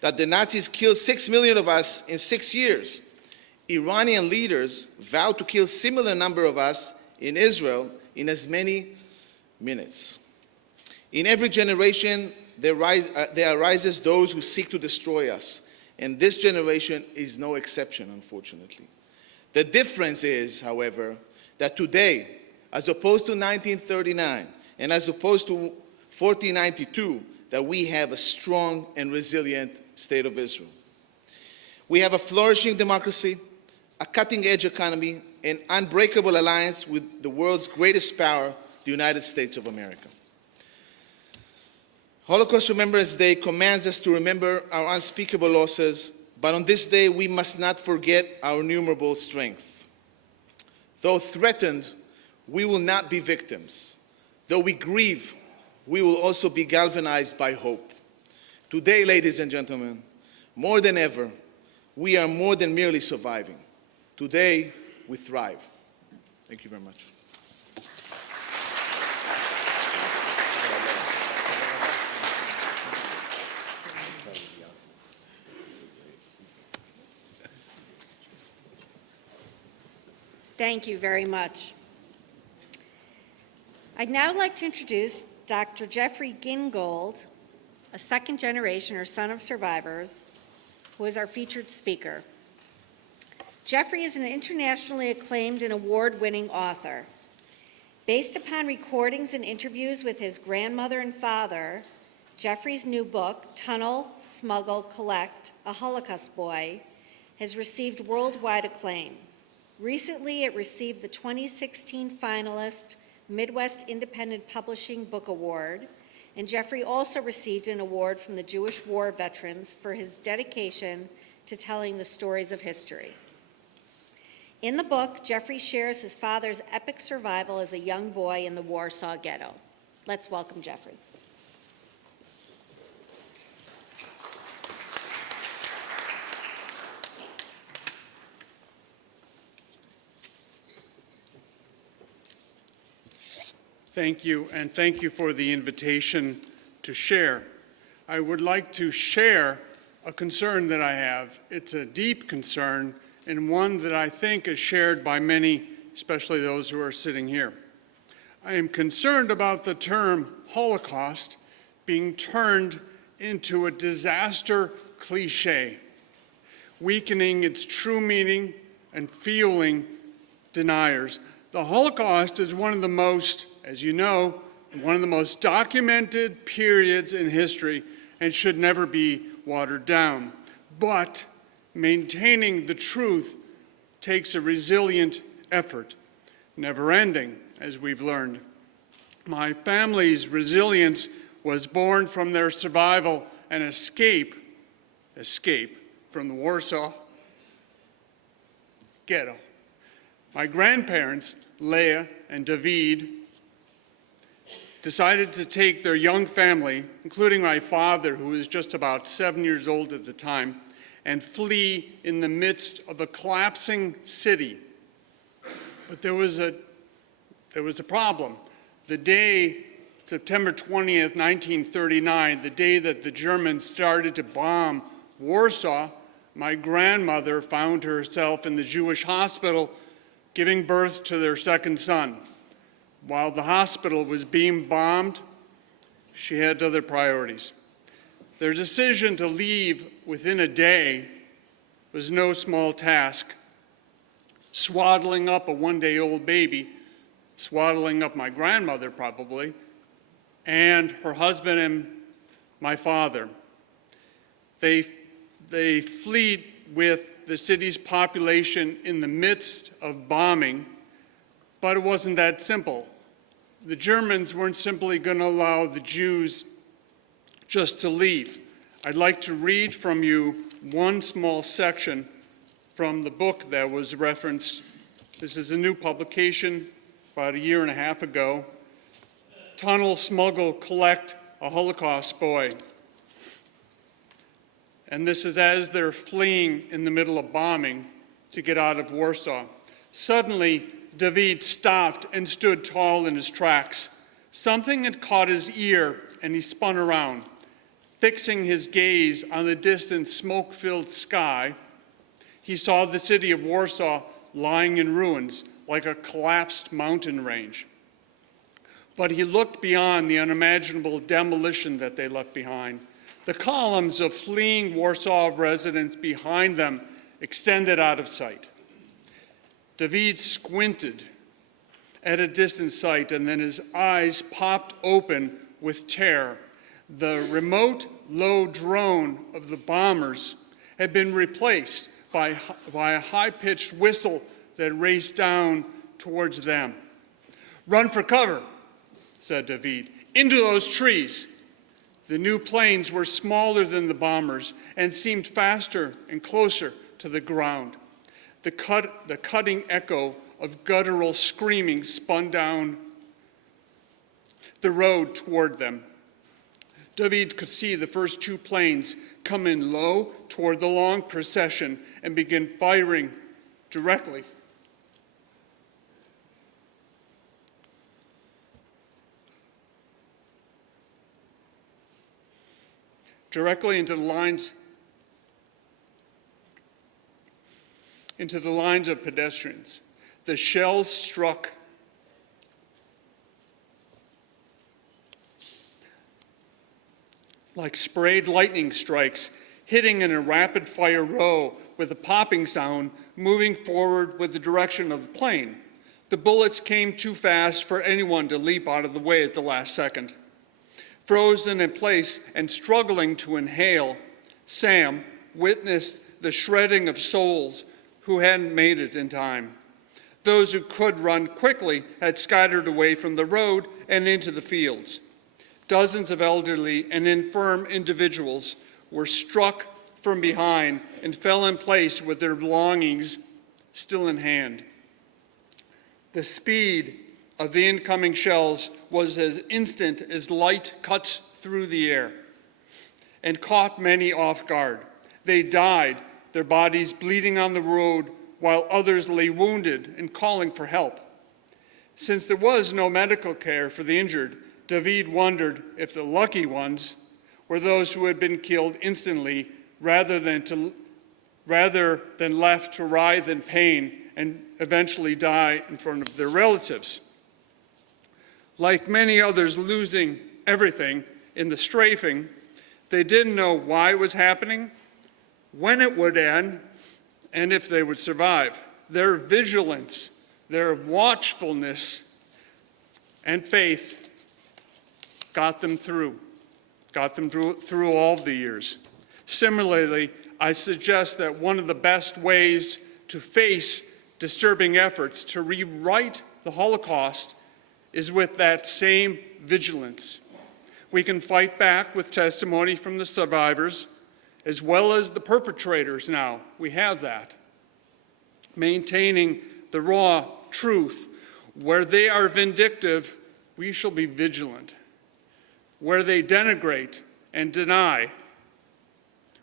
that the Nazis killed 6 million of us in 6 years. Iranian leaders vowed to kill a similar number of us in Israel in as many minutes. In every generation, there arises those who seek to destroy us, and this generation is no exception, unfortunately. The difference is, however, that today, as opposed to 1939 and as opposed to 1492, that we have a strong and resilient State of Israel. We have a flourishing democracy, a cutting-edge economy, an unbreakable alliance with the world's greatest power, the United States of America. Holocaust Remembrance Day commands us to remember our unspeakable losses, but on this day we must not forget our innumerable strength. Though threatened, we will not be victims. Though we grieve, we will also be galvanized by hope. Today, ladies and gentlemen, more than ever, we are more than merely surviving. Today, we thrive. Thank you very much. Thank you very much. I'd now like to introduce Dr. Jeffrey Gingold, a second generation or son of survivors, who is our featured speaker. Jeffrey is an internationally acclaimed and award-winning author. Based upon recordings and interviews with his grandmother and father, Jeffrey's new book, Tunnel, Smuggle, Collect, A Holocaust Boy, has received worldwide acclaim. Recently, it received the 2016 finalist Midwest Independent Publishing Book Award, and Jeffrey also received an award from the Jewish War Veterans for his dedication to telling the stories of history. In the book, Jeffrey shares his father's epic survival as a young boy in the Warsaw Ghetto. Let's welcome Jeffrey. Thank you, and thank you for the invitation to share. I would like to share a concern that I have. It's a deep concern, and one that I think is shared by many, especially those who are sitting here. I am concerned about the term Holocaust being turned into a disaster cliche, weakening its true meaning and fueling deniers. The Holocaust is one of the most, as you know, one of the most documented periods in history and should never be watered down. But maintaining the truth takes a resilient effort, never ending, as we've learned. My family's resilience was born from their survival and escape from the Warsaw Ghetto. My grandparents, Leah and David, decided to take their young family, including my father, who was just about 7 years old at the time, and flee in the midst of a collapsing city. But there was a problem. The day, September 20th, 1939, the day that the Germans started to bomb Warsaw, my grandmother found herself in the Jewish hospital giving birth to their second son. While the hospital was being bombed, she had other priorities. Their decision to leave within a day was no small task. Swaddling up a one-day-old baby, swaddling up my grandmother probably, and her husband and my father. They fled with the city's population in the midst of bombing, but it wasn't that simple. The Germans weren't simply going to allow the Jews just to leave. I'd like to read from you one small section from the book that was referenced. This is a new publication about 1.5 years ago. Tunnel, Smuggle, Collect, a Holocaust Boy. And this is as they're fleeing in the middle of bombing to get out of Warsaw. Suddenly, David stopped and stood tall in his tracks. Something had caught his ear, and he spun around. Fixing his gaze on the distant smoke-filled sky, he saw the city of Warsaw lying in ruins like a collapsed mountain range. But he looked beyond the unimaginable demolition that they left behind. The columns of fleeing Warsaw residents behind them extended out of sight. David squinted at a distant sight, and then his eyes popped open with terror. The remote, low drone of the bombers had been replaced by a high-pitched whistle that raced down towards them. "Run for cover," said David. "Into those trees." The new planes were smaller than the bombers and seemed faster and closer to the ground. The cutting echo of guttural screaming spun down the road toward them. David could see the first two planes come in low toward the long procession and begin firing directly into the lines of pedestrians. The shells struck like sprayed lightning strikes, hitting in a rapid-fire row with a popping sound, moving forward with the direction of the plane. The bullets came too fast for anyone to leap out of the way at the last second. Frozen in place and struggling to inhale, Sam witnessed the shredding of souls who hadn't made it in time. Those who could run quickly had scattered away from the road and into the fields. Dozens of elderly and infirm individuals were struck from behind and fell in place with their belongings still in hand. The speed of the incoming shells was as instant as light cuts through the air and caught many off guard. They died, their bodies bleeding on the road, while others lay wounded and calling for help. Since there was no medical care for the injured, David wondered if the lucky ones were those who had been killed instantly rather than left to writhe in pain and eventually die in front of their relatives. Like many others losing everything in the strafing, they didn't know why it was happening, when it would end, and if they would survive. Their vigilance, their watchfulness, and faith got them through all the years. Similarly, I suggest that one of the best ways to face disturbing efforts to rewrite the Holocaust is with that same vigilance. We can fight back with testimony from the survivors as well as the perpetrators now. We have that. Maintaining the raw truth where they are vindictive we shall be vigilant. Where they denigrate and deny,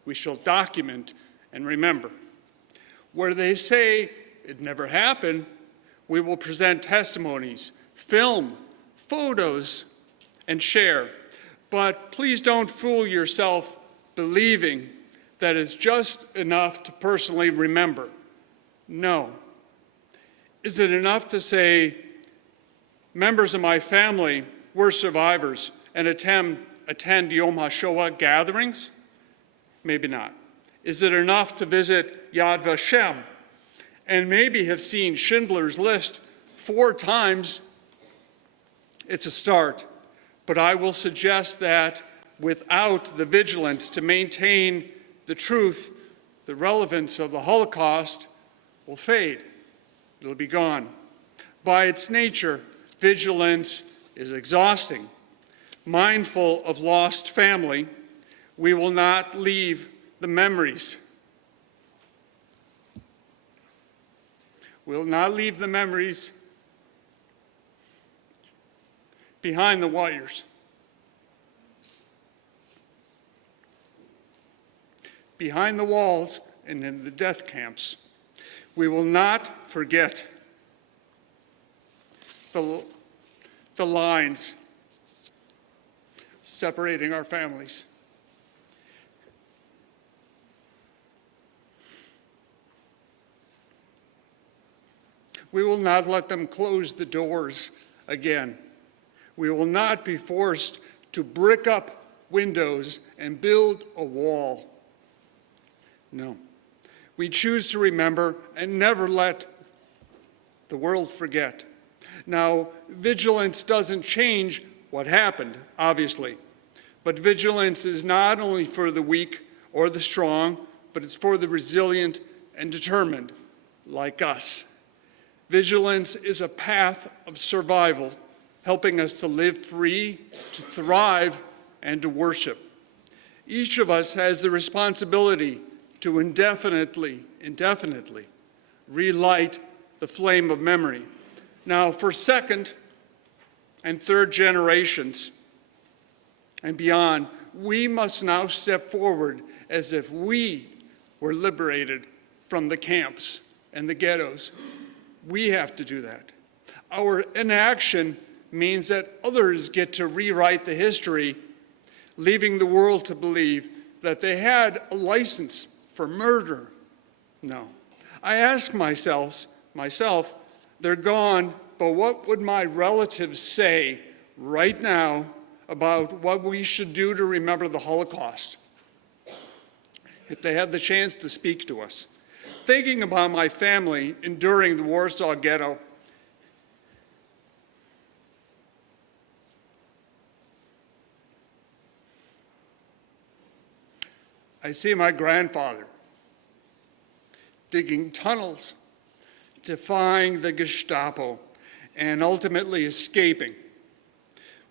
we shall document and remember. Where they say it never happened, we will present testimonies, film, photos, and share. But please don't fool yourself believing that it's just enough to personally remember. No. Is it enough to say, members of my family were survivors and attend Yom HaShoah gatherings? Maybe not. Is it enough to visit Yad Vashem and maybe have seen Schindler's List 4 times? It's a start, but I will suggest that without the vigilance to maintain the truth, the relevance of the Holocaust will fade. It'll be gone. By its nature, vigilance is exhausting. Mindful of lost family, we will not leave the memories. We'll not leave the memories behind the wires. Behind the walls and in the death camps. We will not forget the lines separating our families. We will not let them close the doors again. We will not be forced to brick up windows and build a wall. No. We choose to remember and never let the world forget. Now, vigilance doesn't change what happened, obviously, but vigilance is not only for the weak or the strong, but it's for the resilient and determined, like us. Vigilance is a path of survival, helping us to live free, to thrive, and to worship. Each of us has the responsibility to indefinitely relight the flame of memory. Now, for second and third generations and beyond, we must now step forward as if we were liberated from the camps and the ghettos. We have to do that. Our inaction means that others get to rewrite the history, leaving the world to believe that they had a license for murder. No. I ask myself, they're gone, but what would my relatives say right now about what we should do to remember the Holocaust if they had the chance to speak to us? Thinking about my family enduring the Warsaw Ghetto, I see my grandfather digging tunnels, defying the Gestapo, and ultimately escaping.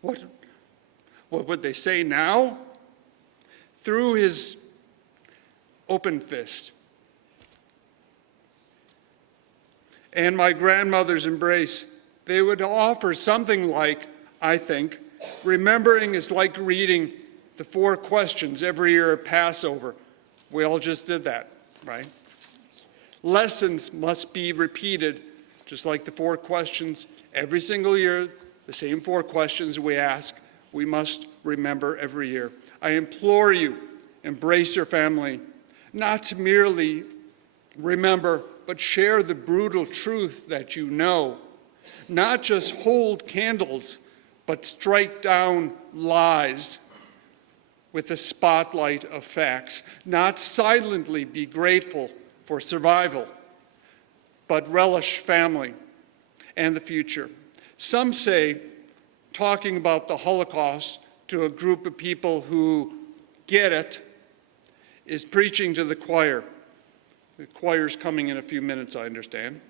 What would they say now? Through his open fist and my grandmother's embrace, they would offer something like, I think, remembering is like reading the 4 questions every year at Passover. We all just did that, right? Lessons must be repeated, just like the 4 questions. Every single year, the same 4 questions we ask, we must remember every year. I implore you, embrace your family, not to merely remember, but share the brutal truth that you know. Not just hold candles, but strike down lies with the spotlight of facts. Not silently be grateful for survival, but relish family and the future. Some say talking about the Holocaust to a group of people who get it is preaching to the choir. The choir's coming in a few minutes, I understand.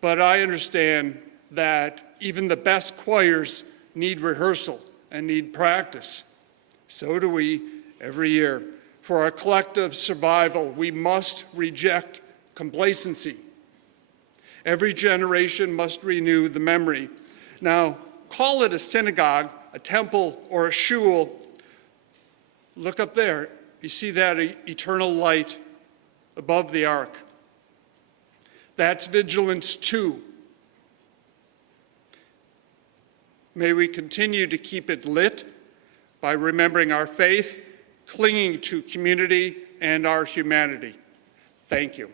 But I understand that even the best choirs need rehearsal and need practice. So do we every year. For our collective survival, we must reject complacency. Every generation must renew the memory. Now, call it a synagogue, a temple, or a shul, look up there. You see that eternal light above the ark. That's vigilance too. May we continue to keep it lit by remembering our faith, clinging to community and our humanity. Thank you.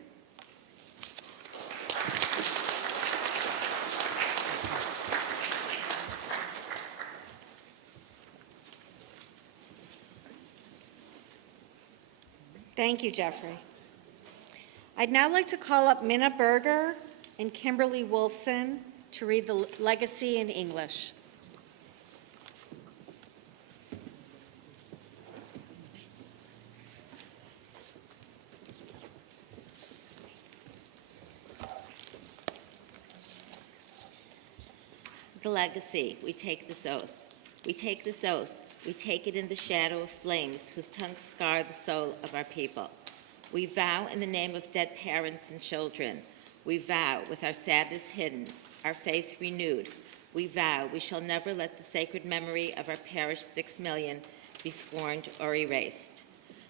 Thank you, Jeffrey. I'd now like to call up Minna Berger and Kimberly Wolfson to read the legacy in English. The legacy, we take this oath. We take this oath. We take it in the shadow of flames whose tongues scar the soul of our people. We vow in the name of dead parents and children. We vow with our sadness hidden, our faith renewed. We vow we shall never let the sacred memory of our perished 6 million be scorned or erased.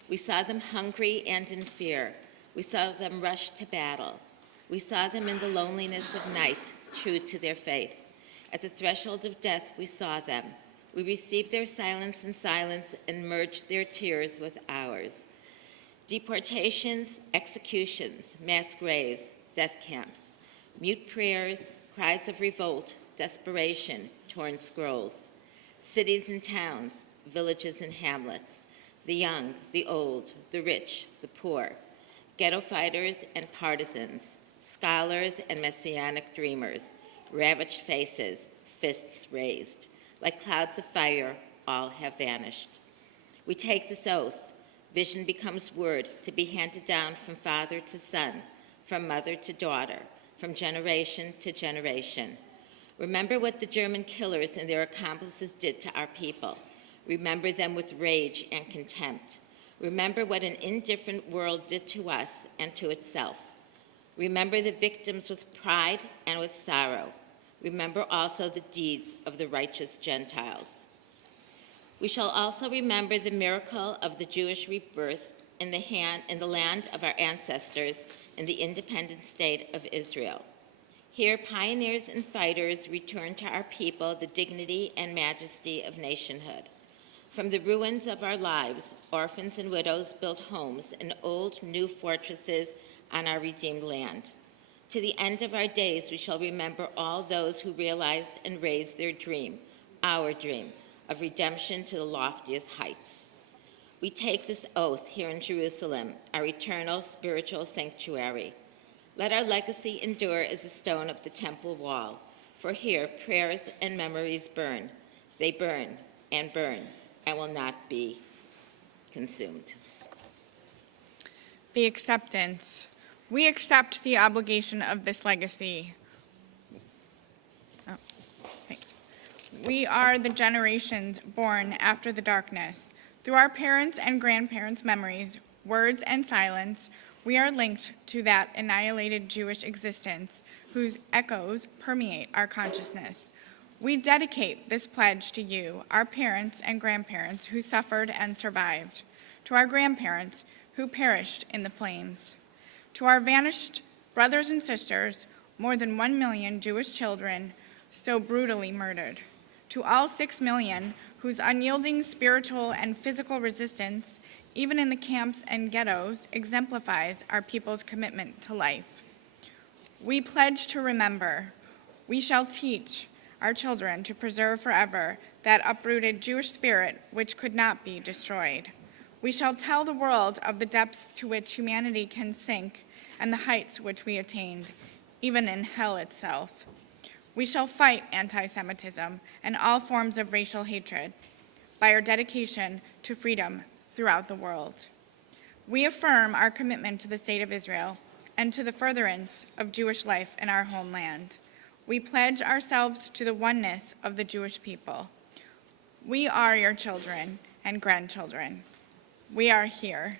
We saw them hungry and in fear. We saw them rush to battle. We saw them in the loneliness of night, true to their faith. At the threshold of death, we saw them. We received their silence in silence and merged their tears with ours. Deportations, executions, mass graves, death camps, mute prayers, cries of revolt, desperation, torn scrolls. Cities and towns, villages and hamlets, the young, the old, the rich, the poor, ghetto fighters and partisans, scholars and messianic dreamers, ravaged faces, fists raised. Like clouds of fire, all have vanished. We take this oath. Vision becomes word to be handed down from father to son, from mother to daughter, from generation to generation. Remember what the German killers and their accomplices did to our people. Remember them with rage and contempt. Remember what an indifferent world did to us and to itself. Remember the victims with pride and with sorrow. Remember also the deeds of the righteous Gentiles. We shall also remember the miracle of the Jewish rebirth in the land of our ancestors in the independent state of Israel. Here, pioneers and fighters returned to our people the dignity and majesty of nationhood. From the ruins of our lives, orphans and widows built homes and old, new fortresses on our redeemed land. To the end of our days, we shall remember all those who realized and raised their dream, our dream, of redemption to the loftiest heights. We take this oath here in Jerusalem, our eternal spiritual sanctuary. Let our legacy endure as a stone of the temple wall, for here prayers and memories burn. They burn and will not be consumed. The acceptance. We accept the obligation of this legacy. Thanks. We are the generations born after the darkness. Through our parents' and grandparents' memories, words, and silence, we are linked to that annihilated Jewish existence whose echoes permeate our consciousness. We dedicate this pledge to you, our parents and grandparents who suffered and survived, to our grandparents who perished in the flames, to our vanished brothers and sisters, more than 1 million Jewish children so brutally murdered, to all 6 million whose unyielding spiritual and physical resistance, even in the camps and ghettos, exemplifies our people's commitment to life. We pledge to remember. We shall teach our children to preserve forever that uprooted Jewish spirit which could not be destroyed. We shall tell the world of the depths to which humanity can sink and the heights which we attained, even in hell itself. We shall fight anti-Semitism and all forms of racial hatred by our dedication to freedom throughout the world. We affirm our commitment to the state of Israel and to the furtherance of Jewish life in our homeland. We pledge ourselves to the oneness of the Jewish people. We are your children and grandchildren. We are here.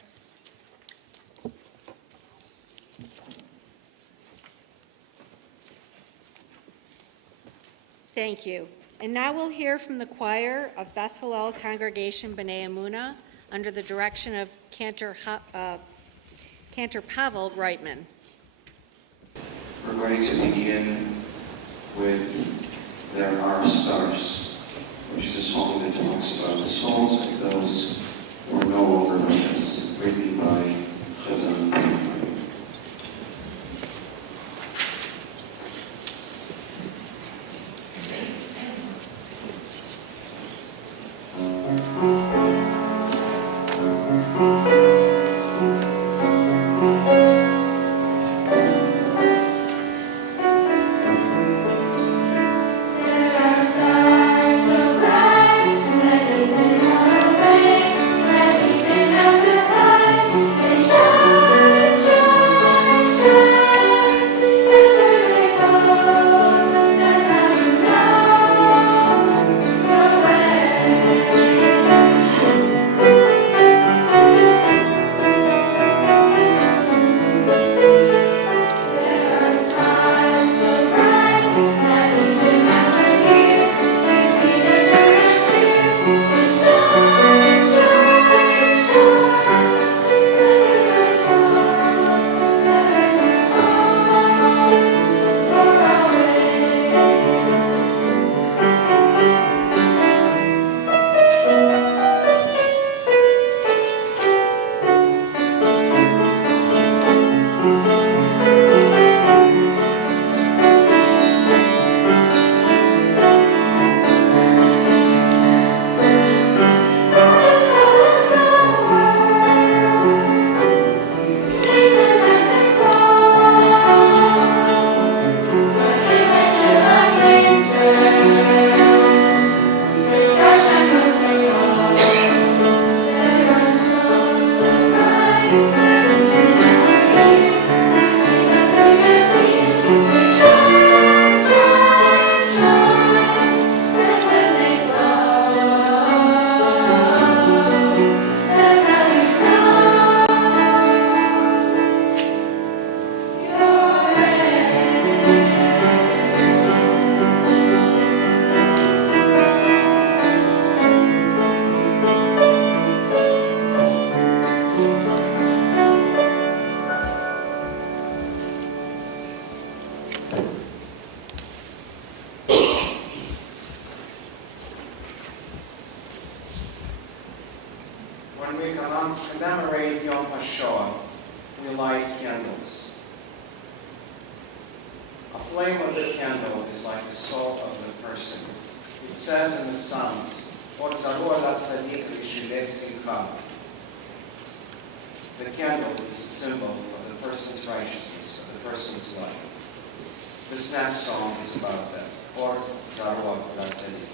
Thank you. And now we'll hear from the choir of Beth Hillel Congregation B'nai Emunah under the direction of Cantor Pavel Reitman. We're going to begin with There Are Stars, which is a song that talks about the souls of those who are no longer with us, written by Chazan. When we commemorate Yom HaShoah, we light candles. A flame of the candle is like the soul of the person. It says in the Psalms, "Od zaru ala tzadik v'shileh simcha." The candle is a symbol of the person's righteousness, of the person's life. This next song is about that. Od zaru ala tzadik.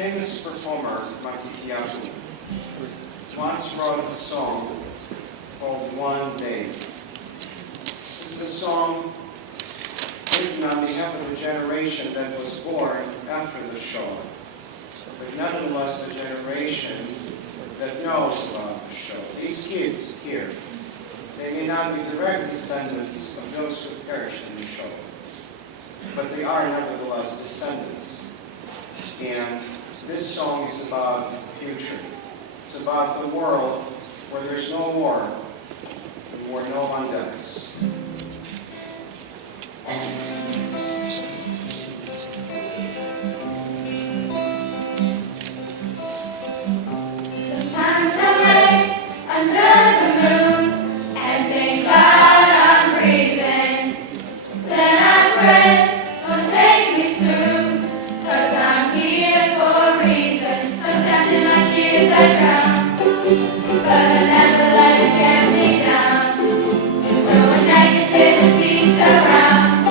famous performer Matitiyahu once wrote a song called One Day. This is a song written on behalf of a generation that was born after the Shoah, but nevertheless a generation that knows about the Shoah. These kids here, they may not be direct descendants of those who perished in the Shoah, but they are nevertheless descendants. And this song is about the future. It's about the world where there's no war and where no one dies. Sometimes I lay under the moon and thank God I'm breathing. Then I pray, don't take me soon, 'cause I'm here for a reason. Sometimes in my tears I drown, but I never let it get me down. So when negativity surrounds,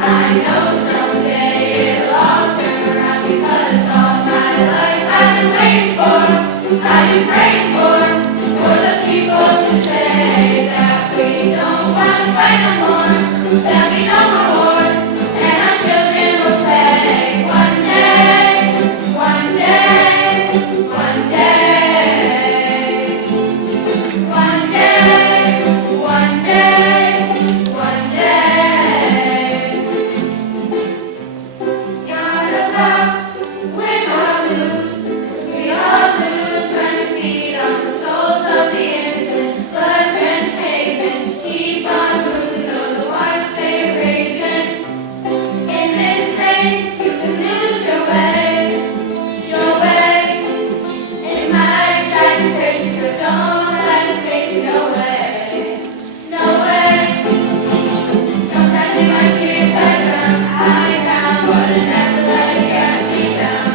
I know someday it'll all turn around, because all my life I've been waiting for, I've been praying for the people to say that we don't want to fight no more. There'll be no more wars, and our children will pay one day, one day, one day, one day, one day, one day. It's not about win or lose, 'cause we all lose when we feed on the souls of the innocent. Blood-drenched pavement, keep on moving, though the water stay raging. In this race, you can lose your way, your way. It might drive you crazy, but don't let it face you. No way, no way. Sometimes in my tears I drown, but I never let it get me down.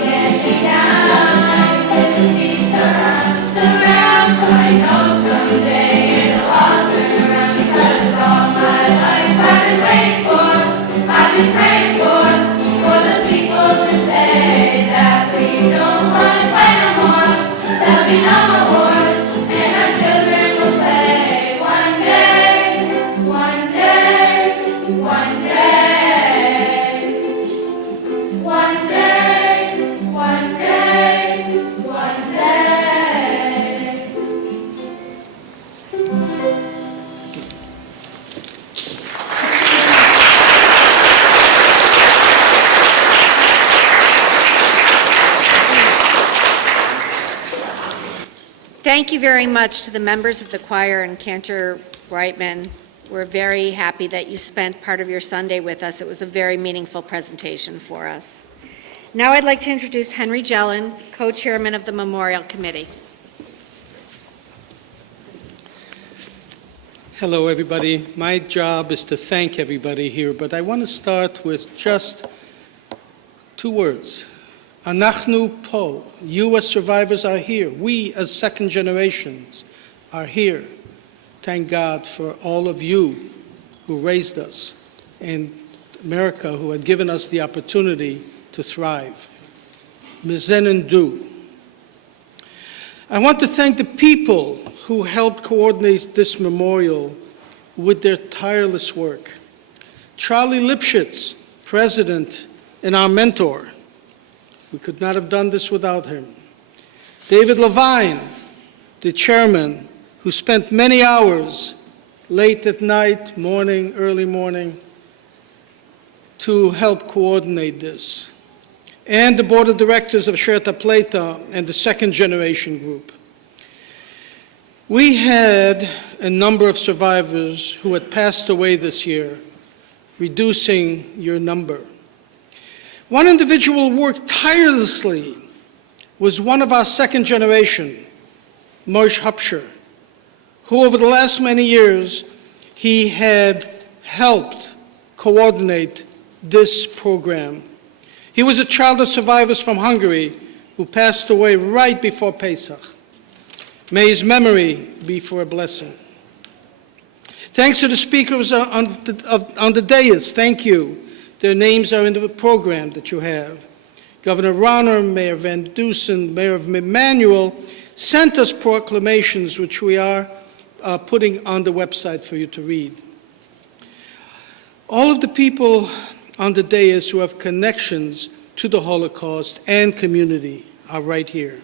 Negativity surrounds. I know someday it'll all turn around, because all my life I've been waiting for, I've been praying for the people to say that we don't want to fight no more. There'll be no more wars, and our children will play one day, one day, one day, one day, one day, one day. Thank you very much to the members of the choir and Cantor Reitman. We're very happy that you spent part of your Sunday with us. It was a very meaningful presentation for us. Now I'd like to introduce Henry Jellin, co-chairman of the Memorial Committee. Hello, everybody. My job is to thank everybody here, but I want to start with just two words. Anachnu po. You as survivors are here. We as second generations are here. Thank God for all of you who raised us in America, who had given us the opportunity to thrive. Mizenen du. I want to thank the people who helped coordinate this memorial with their tireless work. Charlie Lipschitz, president and our mentor. We could not have done this without him. David Levine, the chairman, who spent many hours, late at night, morning, early morning, to help coordinate this. And the board of directors of Sheerit Haplaitah and the second generation group. We had a number of survivors who had passed away this year, reducing your number. One individual who worked tirelessly was one of our second generation, Moshe Hapsher, who over the last many years, he had helped coordinate this program. He was a child of survivors from Hungary who passed away right before Pesach. May his memory be for a blessing. Thanks to the speakers on the dais, thank you. Their names are in the program that you have. Governor Rauner, Mayor Van Dusen, Mayor of Emmanuel, sent us proclamations which we are putting on the website for you to read. All of the people on the dais who have connections to the Holocaust and community are right here.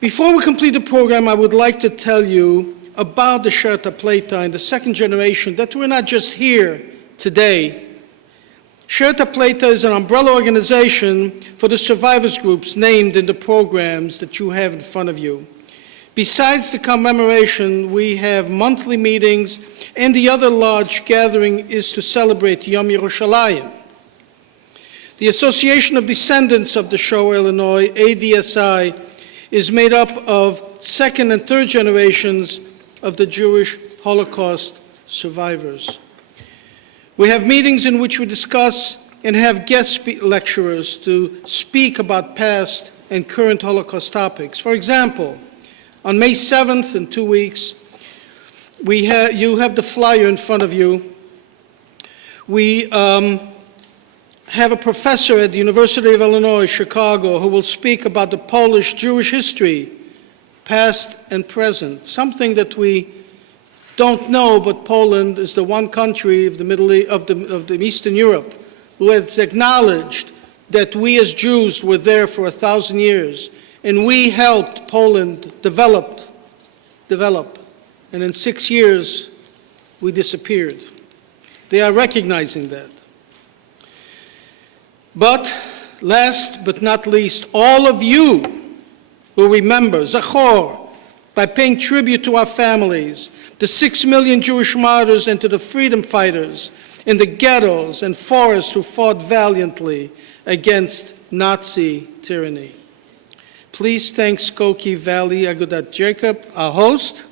Before we complete the program, I would like to tell you about the Sheerit Haplaitah and the second generation that we're not just here today. Sheerit Haplaitah is an umbrella organization for the survivors groups named in the programs that you have in front of you. Besides the commemoration, we have monthly meetings, and the other large gathering is to celebrate Yom Yerushalayim. The Association of Descendants of the Shoah Illinois, ADSI, is made up of second and third generations of the Jewish Holocaust survivors. We have meetings in which we discuss and have guest lecturers to speak about past and current Holocaust topics. For example, on May 7th, in 2 weeks, you have the flyer in front of you. We have a professor at the University of Illinois, Chicago, who will speak about the Polish Jewish history, past and present, something that we don't know, but Poland is the one country of the Eastern Europe who has acknowledged that we as Jews were there for 1,000 years, and we helped Poland develop, and in 6 years we disappeared. They are recognizing that. But last but not least, all of you will remember, Zachor, by paying tribute to our families, the 6 million Jewish martyrs and to the freedom fighters in the ghettos and forests who fought valiantly against Nazi tyranny. Please thank Skokie Valley Agudat Jacob, our host,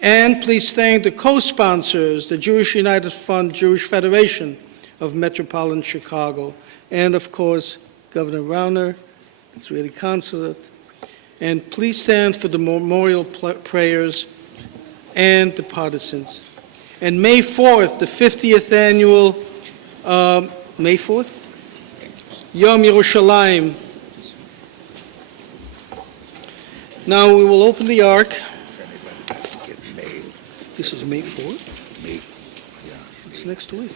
and please thank the co-sponsors, the Jewish United Fund, Jewish Federation of Metropolitan Chicago, and of course, Governor Rauner, Israeli Consulate. And please stand for the memorial prayers and the partisans. And May 4th, the 50th annual, May 4th? Yom Yerushalayim. Now we will open the Ark. This is May 4th? May, yeah. It's next week.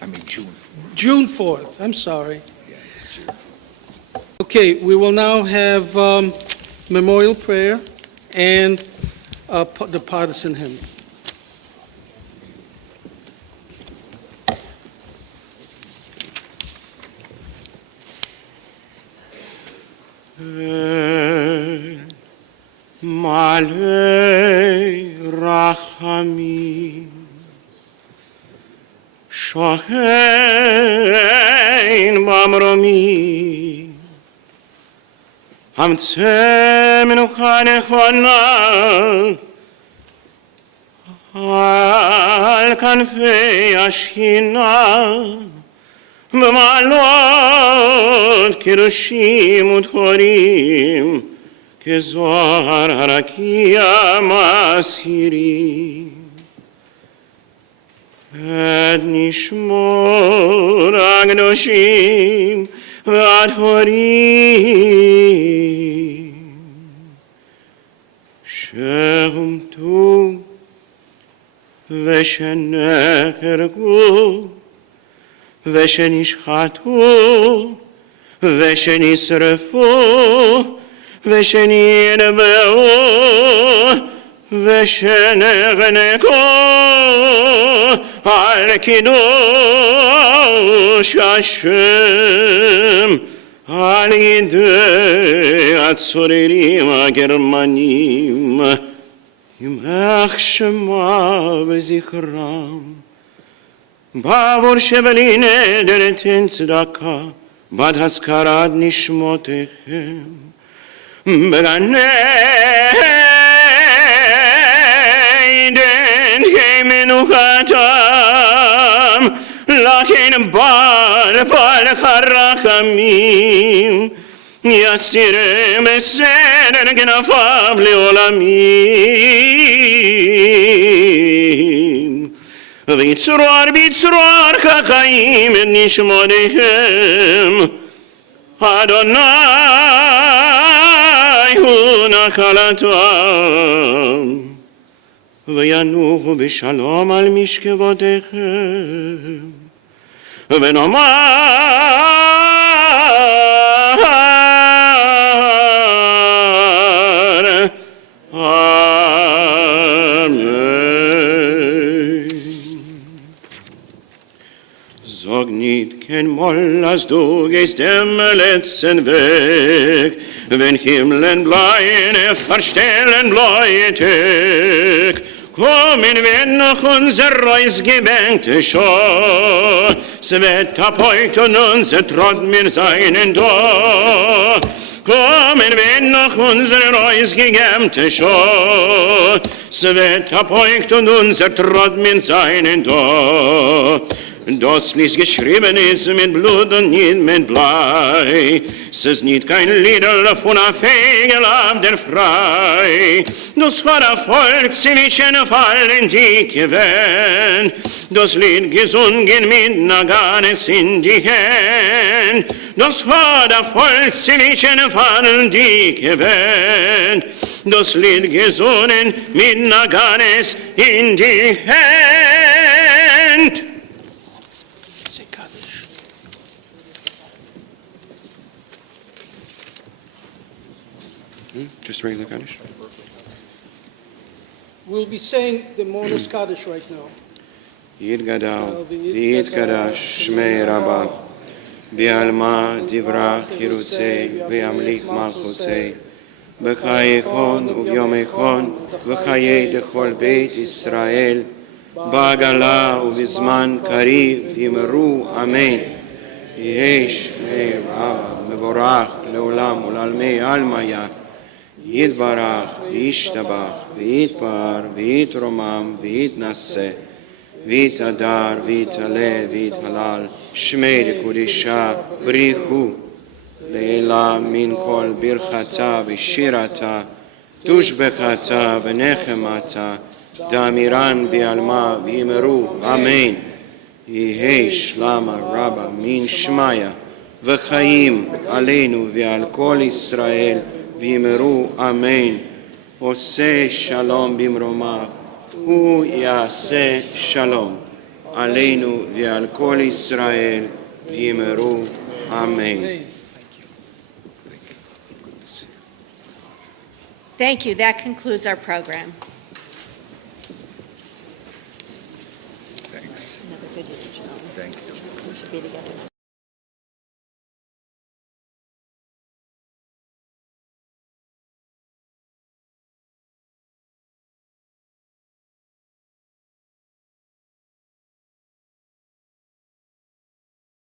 I mean June 4th. June 4th, I'm sorry. Yeah, it's June 4th. Okay, we will now have memorial prayer and the partisan hymn. Malei Rachamim Shochein Bamromi Hamtzeh Menucha Nechona Al Kanfei Ashchina B'malot Kirushim Utchorim Kezohar Harakia Mashirim Et Nishmor Agnoshim V'Adhorim Shehumtu V'Shenechergu V'Shenishchatu V'Shenisrefu V'Shenirbe'u V'Shenegneku Al Kiddush Hashem Al Yidei Atzoririm HaGermanim Yimech Shema V'Zichram Bavor Sheveli Nederetin Tzedakah Bad Haskarat Nishmotechem Beganeiden Kemenuchatam Lakin Bar Harachamim Yasirem Eseder Gnafav Leolamim ויצרור בצרור כחיים את נשמותיכם. אדוני הוא נחלתם, וינוחו בשלום על משכבותיכם. ונאמר Sag nicht kein Moll, als du gehst dem letzten Weg, wenn Himmeln bleien, verstellen bläutig. Kommen wenn noch unser Reis gebänkte schon, es wird abheut und unser Trott mir seinen da. Kommen wenn noch unser Reis gegämte schon, es wird abheut und unser Trott mir seinen da. Das nicht geschrieben ist mit Blut und nicht mit Blei. Es ist nicht kein Lieder von einer Fegel ab der frei. Das war der Volk zwischen Fallen die gewähnt. Das Lied gesungen mit Naganes in die Hände. Das war der Volk zwischen Fallen die gewähnt. Das Lied gesungen mit Naganes in die Hände. Just regular Kaddish? We'll be saying the Monos Kaddish right now. Yitgadal, Yitkadash, Shmei Rabbah, Bialma, Divrach, Hirutzei, Biamlik Malchutzei, Bechayechon, Uvyomechon, Bechayei Dechol Beit Israel, Bagala, Uvizman, Kariv, Yimeru, Amen. Yesh, Shmei Rabbah, Mevorach, Leolam, Ulalmei Almaya, יתברך וישתבח ויתפאר ויתרומם ויתנשא ויתהדר ויתעלה ויתהלל שמי לקודשה בריחו לעילה מן כל ברכתה ושירתה תושבחתה ונחמתה דאמירן בעלמה ויאמרו אמן יהי שלמה רבה מן שמיה וחיים עלינו ועל כל ישראל ויאמרו אמן. עושה שלום במרומיו, הוא יעשה שלום עלינו ועל כל ישראל ויאמרו אמן. Thank you. That concludes our program. Thanks. Another good job. Thank you. We should be together.